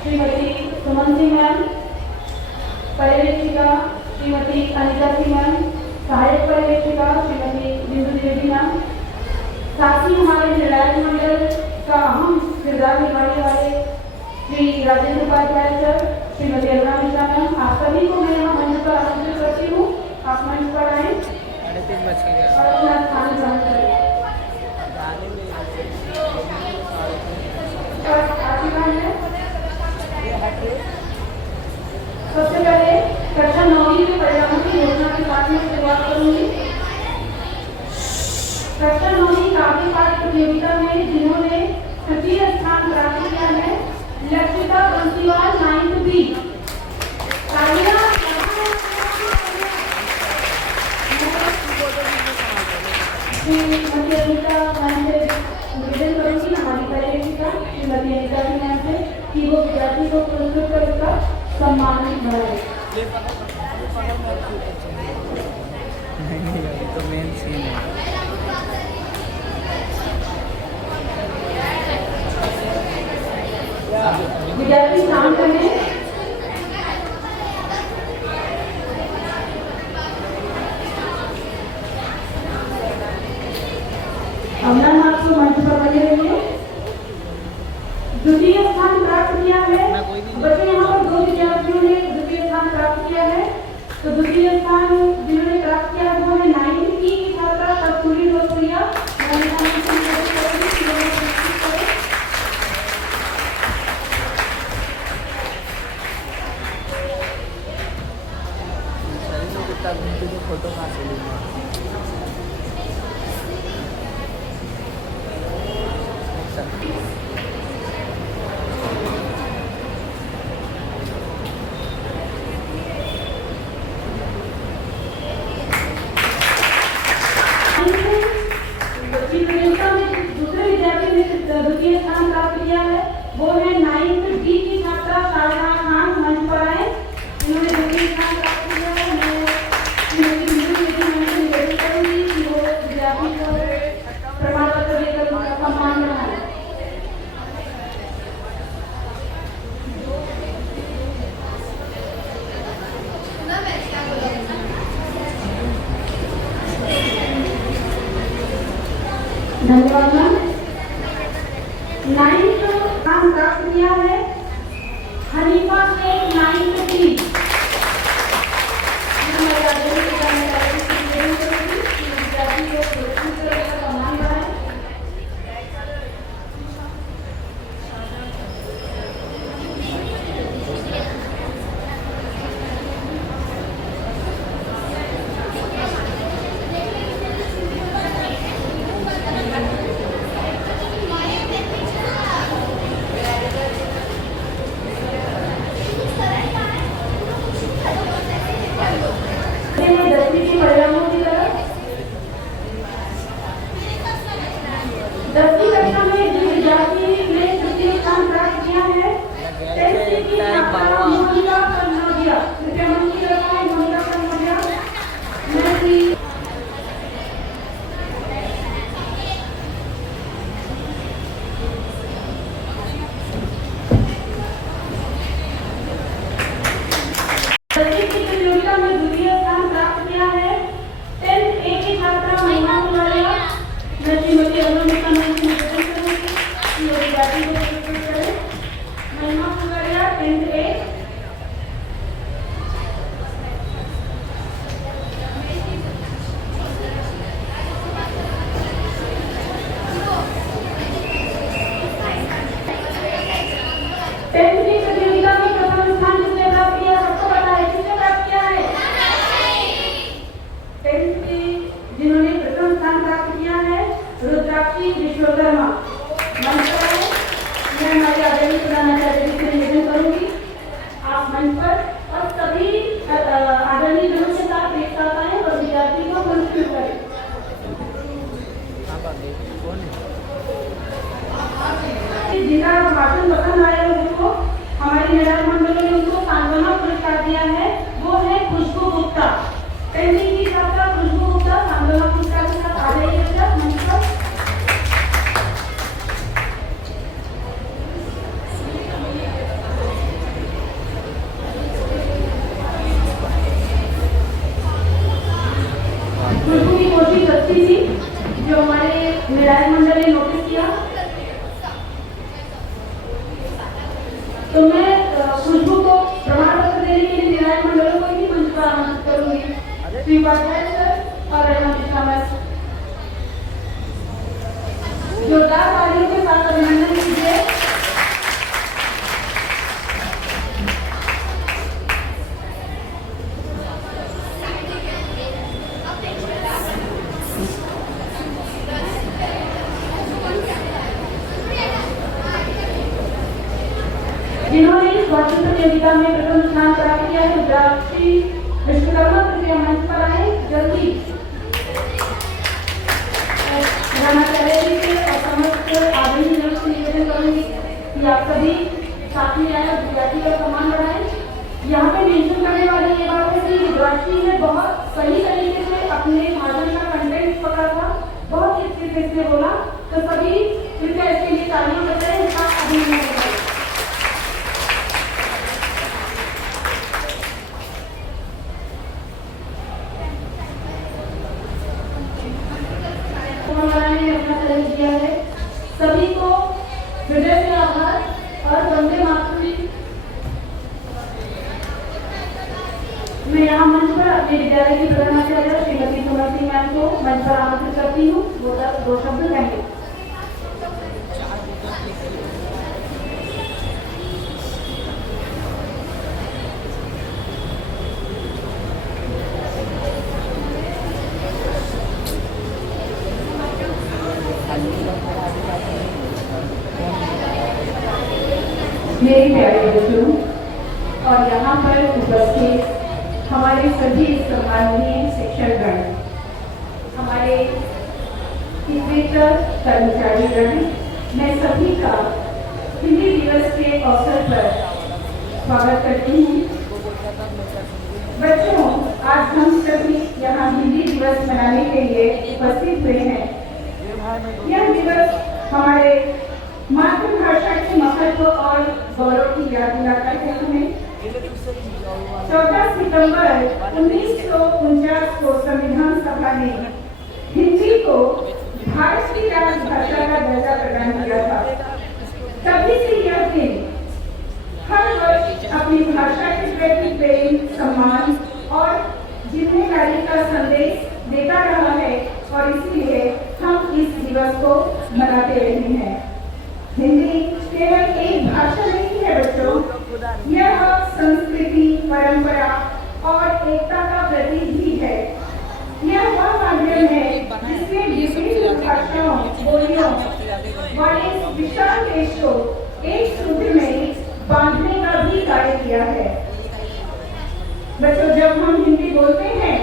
श्रीमती सुमन सिंह मैम, पर्यवेक्षिका श्रीमती अनिता सिंह मैम, सहायक पर्यवेक्षिका श्रीमती बिंदु देवी मैम, साथ ही हमारे निर्णायक मंडल का अहम किरदार निभाने वाले श्री राजेंद्र उपाध्याय सर, श्रीमती अरुणा मिश्रा मैम, आप सभी को मैं यहाँ मंच पर आमंत्रित करती हूँ। आप मंच पर आए और अपना स्थान ग्रहण करें। सबसे पहले कक्षा 9वीं के परिणामों की घोषणा के साथ में शुरुआत करूंगी। कक्षा 9वीं काव्य पाठ प्रतियोगिता में जिन्होंने तृतीय स्थान प्राप्त किया है, Lakshita Bansiwal 9th B। Shrimati Anita ma'am से निवेदन करूंगी, हमारी पर्यवेक्षिका श्रीमती अनिता मैम से, कि वो विद्यार्थी को पुरस्कृत कर उसका सम्मानित बनाए। तो मेन सीन है। विद्यार्थी शांत रहें। मैम आपको मंच पर बने रहिए। द्वितीय स्थान प्राप्त किया है बच्चे, यहाँ पर 2 विद्यार्थियों ने द्वितीय स्थान प्राप्त किया है। तो द्वितीय स्थान जिन्होंने प्राप्त किया है वो है 9th की छात्रा कस्तूरी लोकप्रिया। फोटो कहाँ से लेना? दूसरे विद्यार्थी ने द्वितीय स्थान प्राप्त किया है, वो है 9th D की छात्रा शारदा खान। मंच पर आए, इन्होंने द्वितीय स्थान प्राप्त किया है। मैं निवेदन करूंगी कि वो विद्यार्थी को प्रमाण पत्र देकर उनका सम्मान बनाए। धन्यवाद मैम। 9th स्थान प्राप्त किया है हनीफा शेख 9th B। रुद्राक्षी विश्वकर्मा मंच पर आए। मैं हमारी आदरणीय प्रधानाचार्य जी से निवेदन करूंगी आप मंच पर और सभी आदरणीय जनों के साथ एक साथ आए और विद्यार्थी को पुरस्कृत करें। जिनका भाषण पसंद आया उनको हमारी मेधावी मंडल ने उनको सांत्वना पुरस्कार दिया है, वो है खुशबू गुप्ता। पेंटिंग की छात्रा खुशबू गुप्ता सांत्वना पुरस्कार के साथ आ जाइए बेटा मंच पर। खुशबू की कोशिश अच्छी थी जो हमारे मेधावी मंडल ने नोटिस किया, तो मैं खुशबू को प्रमाण पत्र देने के लिए मेधावी मंडलों को भी मंच पर आमंत्रित करूंगी। श्री उपाध्याय सर और रैना मिश्रा जोरदार तालियों के साथ अभिनंदन कीजिए। जिन्होंने इस वार्षिक प्रतियोगिता में प्रथम स्थान प्राप्त किया है रुद्राक्षी विश्वकर्मा कृपया मंच पर आए जल्दी। प्रधानाचार्य जी से और समस्त आदरणीय जनों से निवेदन करूंगी कि आप सभी साथ में आए और विद्यार्थी का सम्मान बढ़ाएं। यहाँ पे मेंशन करने वाली ये बात है कि रुद्राक्षी ने बहुत सही तरीके से अपने भाषण का कंटेंट पकड़ा था, बहुत ही अच्छे से इसने बोला, तो सभी कृपया इसके लिए तालियां बजाएं, इसका अभिनंदन करें। ने अपना सहयोग दिया है, सभी को हृदय से आभार और वंदे मातरम। मैं यहाँ मंच पर अपने विद्यालय की प्रधानाचार्य श्रीमती सुमन सिंह मैम को मंच पर आमंत्रित करती हूँ, वो 2 शब्द कहेंगे। मेरे प्यारे बच्चों और यहाँ पर उपस्थित हमारे सभी सम्माननीय शिक्षकगण, हमारे शिक्षक कर्मचारीगण, मैं सभी का हिंदी दिवस के अवसर पर स्वागत करती हूँ। बच्चों, आज हम सभी यहाँ हिंदी दिवस मनाने के लिए उपस्थित हुए हैं। यह दिवस हमारे मातृभाषा के महत्व और गौरव की याद दिलाता है हमें। 14 सितंबर 1949 को संविधान सभा ने हिंदी को भारत की राजभाषा का दर्जा प्रदान किया था। तभी से यह दिन हर वर्ष अपनी भाषा के प्रति प्रेम, सम्मान और जिम्मेदारी का संदेश देता रहा है और इसीलिए हम इस दिवस को मनाते रहे हैं। हिंदी केवल एक भाषा नहीं है बच्चों, यह संस्कृति, परंपरा और एकता का प्रतीक भी है। यह वह माध्यम है जिसने विभिन्न भाषाओं, बोलियों वाले इस विशाल देश को एक सूत्र में बांधने का भी कार्य किया है। बच्चों, जब हम हिंदी बोलते हैं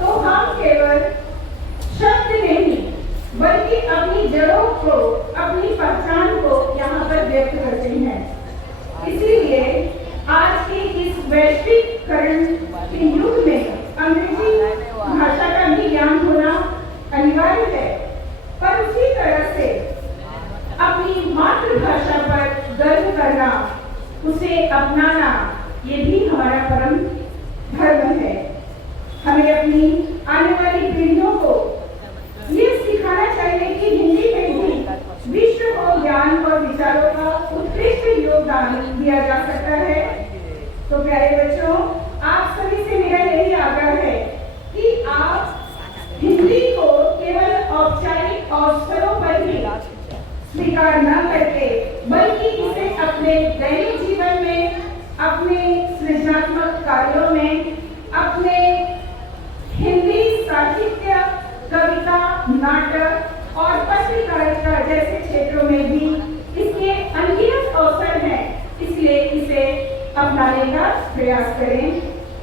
तो हम केवल शब्द नहीं बल्कि अपनी जड़ों को, अपनी पहचान को यहाँ पर व्यक्त करते हैं। इसीलिए आज के इस वैश्वीकरण के युग में अंग्रेजी भाषा का भी ज्ञान होना अनिवार्य है, पर उसी तरह से अपनी मातृभाषा पर गर्व करना, उसे अपनाना, ये भी हमारा परम धर्म है। हमें अपनी आने वाली पीढ़ियों को ये सिखाना चाहिए कि हिंदी में भी विश्व को ज्ञान और विचारों का उत्कृष्ट योगदान दिया जा सकता है। तो प्यारे बच्चों, आप सभी से मेरा यही आग्रह है कि आप हिंदी को केवल औपचारिक अवसरों पर ही स्वीकार न करके, बल्कि इसे अपने दैनिक जीवन में, अपने सृजनात्मक कार्यों में, अपने हिंदी साहित्य, कविता, नाटक, और पत्रकारिता जैसे क्षेत्रों में भी इसके अनगिनत अवसर हैं, इसलिए इसे अपनाने का प्रयास करें।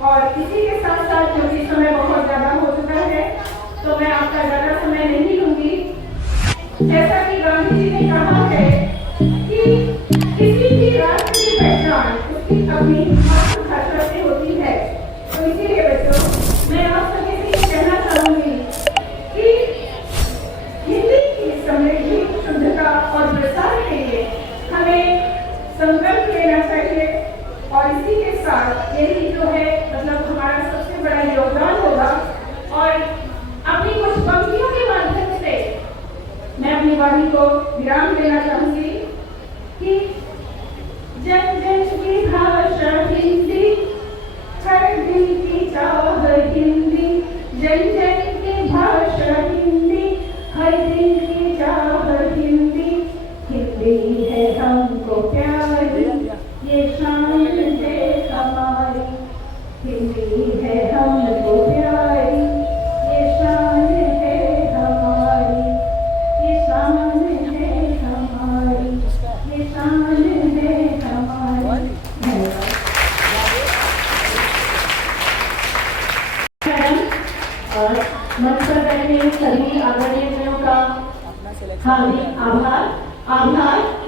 और इसी के साथ साथ क्योंकि समय बहुत ज्यादा हो चुका है तो मैं आपका ज्यादा समय नहीं लूंगी। जैसा कि गांधी जी ने कहा है कि किसी भी राष्ट्र की पहचान उसकी अपनी मातृभाषा से होती है, तो इसीलिए बच्चों मैं आप सभी से ये कहना चाहूंगी कि हिंदी की समृद्धि, शुद्धता और प्रसार के लिए हमें संकल्प लेना चाहिए। और इसी के साथ यही जो है मतलब हमारा सबसे बड़ा योगदान होगा। और अपनी कुछ पंक्तियों के माध्यम से मैं अपनी वाणी को विराम देना चाहूंगी कि जन जन की भाषा हिंदी, हर दिल की चाह हिंदी, जन जन की भाषा हिंदी, हर दिल की चाह हिंदी, हिंदी है हमको प्यारी, ये शान है हमारी, हिंदी है हमको प्यारी, ये शान है हमारी, ये शान है हमारी, ये शान है हमारी। और मंच पर बैठे सभी आदरणीयों का हार्दिक आभार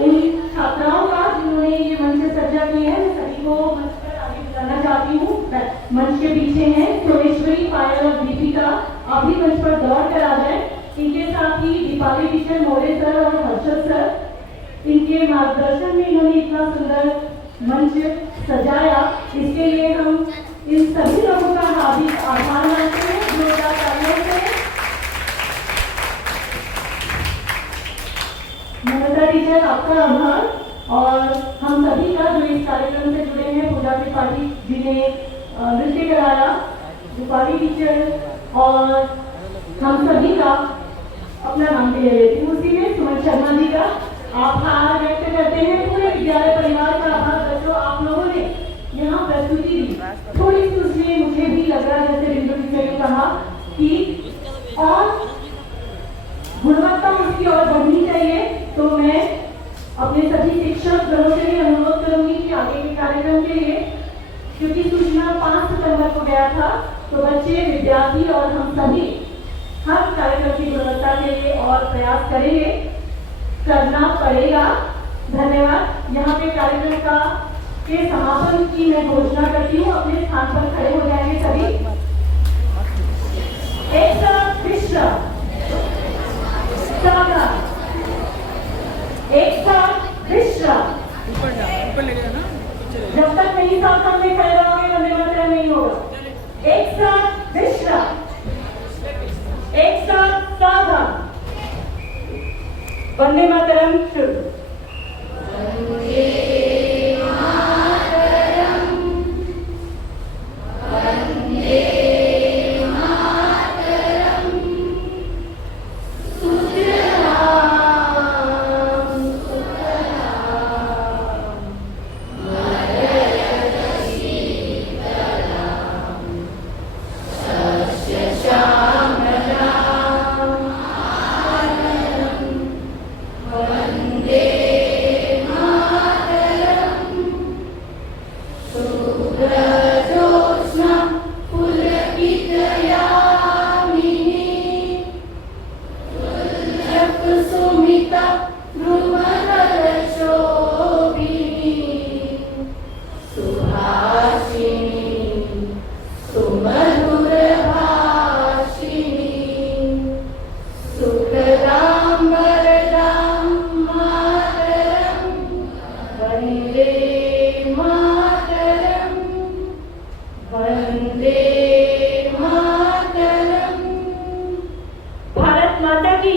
उन छात्राओं का जिन्होंने ये मंच सज्जा किया है। मैं सभी को मंच पर आगे बुलाना चाहती हूँ। मंच के पीछे हैं सोमेश्वरी, पायल और दीपिका, आप भी मंच पर दौड़ कर आ जाए। इनके साथ ही दीपाली टीचर, मोरे सर और हर्षद सर, इनके मार्गदर्शन में इन्होंने इतना सुंदर मंच सजाया, इसके लिए हम इन सभी लोगों का हार्दिक आभार मानते हैं। जोरदार तालियों से ममता टीचर आपका आभार। और हम सभी का जो इस कार्यक्रम से जुड़े हैं, पूजा त्रिपाठी जी ने नृत्य कराया, दीपाली टीचर और हम सभी का अपना नाम ले लेती हूँ। उसी में सुमन शर्मा जी का आभार व्यक्त करते हैं। पूरे विद्यालय परिवार का आभार। बच्चों, आप लोगों ने यहाँ प्रस्तुति दी, थोड़ी सी उसमें मुझे भी लगा जैसे बिंदु टीचर ने कहा कि और गुणवत्ता उसकी और बढ़नी चाहिए। तो मैं अपने सभी शिक्षक गणों से भी अनुरोध करूंगी कि आगे के कार्यक्रम के लिए, क्योंकि सूचना 5 सितंबर को गया था, तो बच्चे, विद्यार्थी और हम सभी हर कार्यक्रम की गुणवत्ता के लिए और प्रयास करेंगे, करना पड़ेगा। धन्यवाद। यहाँ पे कार्यक्रम का के समापन की मैं घोषणा करती हूँ। अपने स्थान पर खड़े हो जाएंगे सभी। एक साथ विश्राम, साधा, एक साथ विश्राम। जब तक नहीं सावधान में खड़े रहोगे वंदे मातरम नहीं होगा। एक साथ विश्राम, एक साथ सावधान। वंदे मातरम शुरू। भारत माता की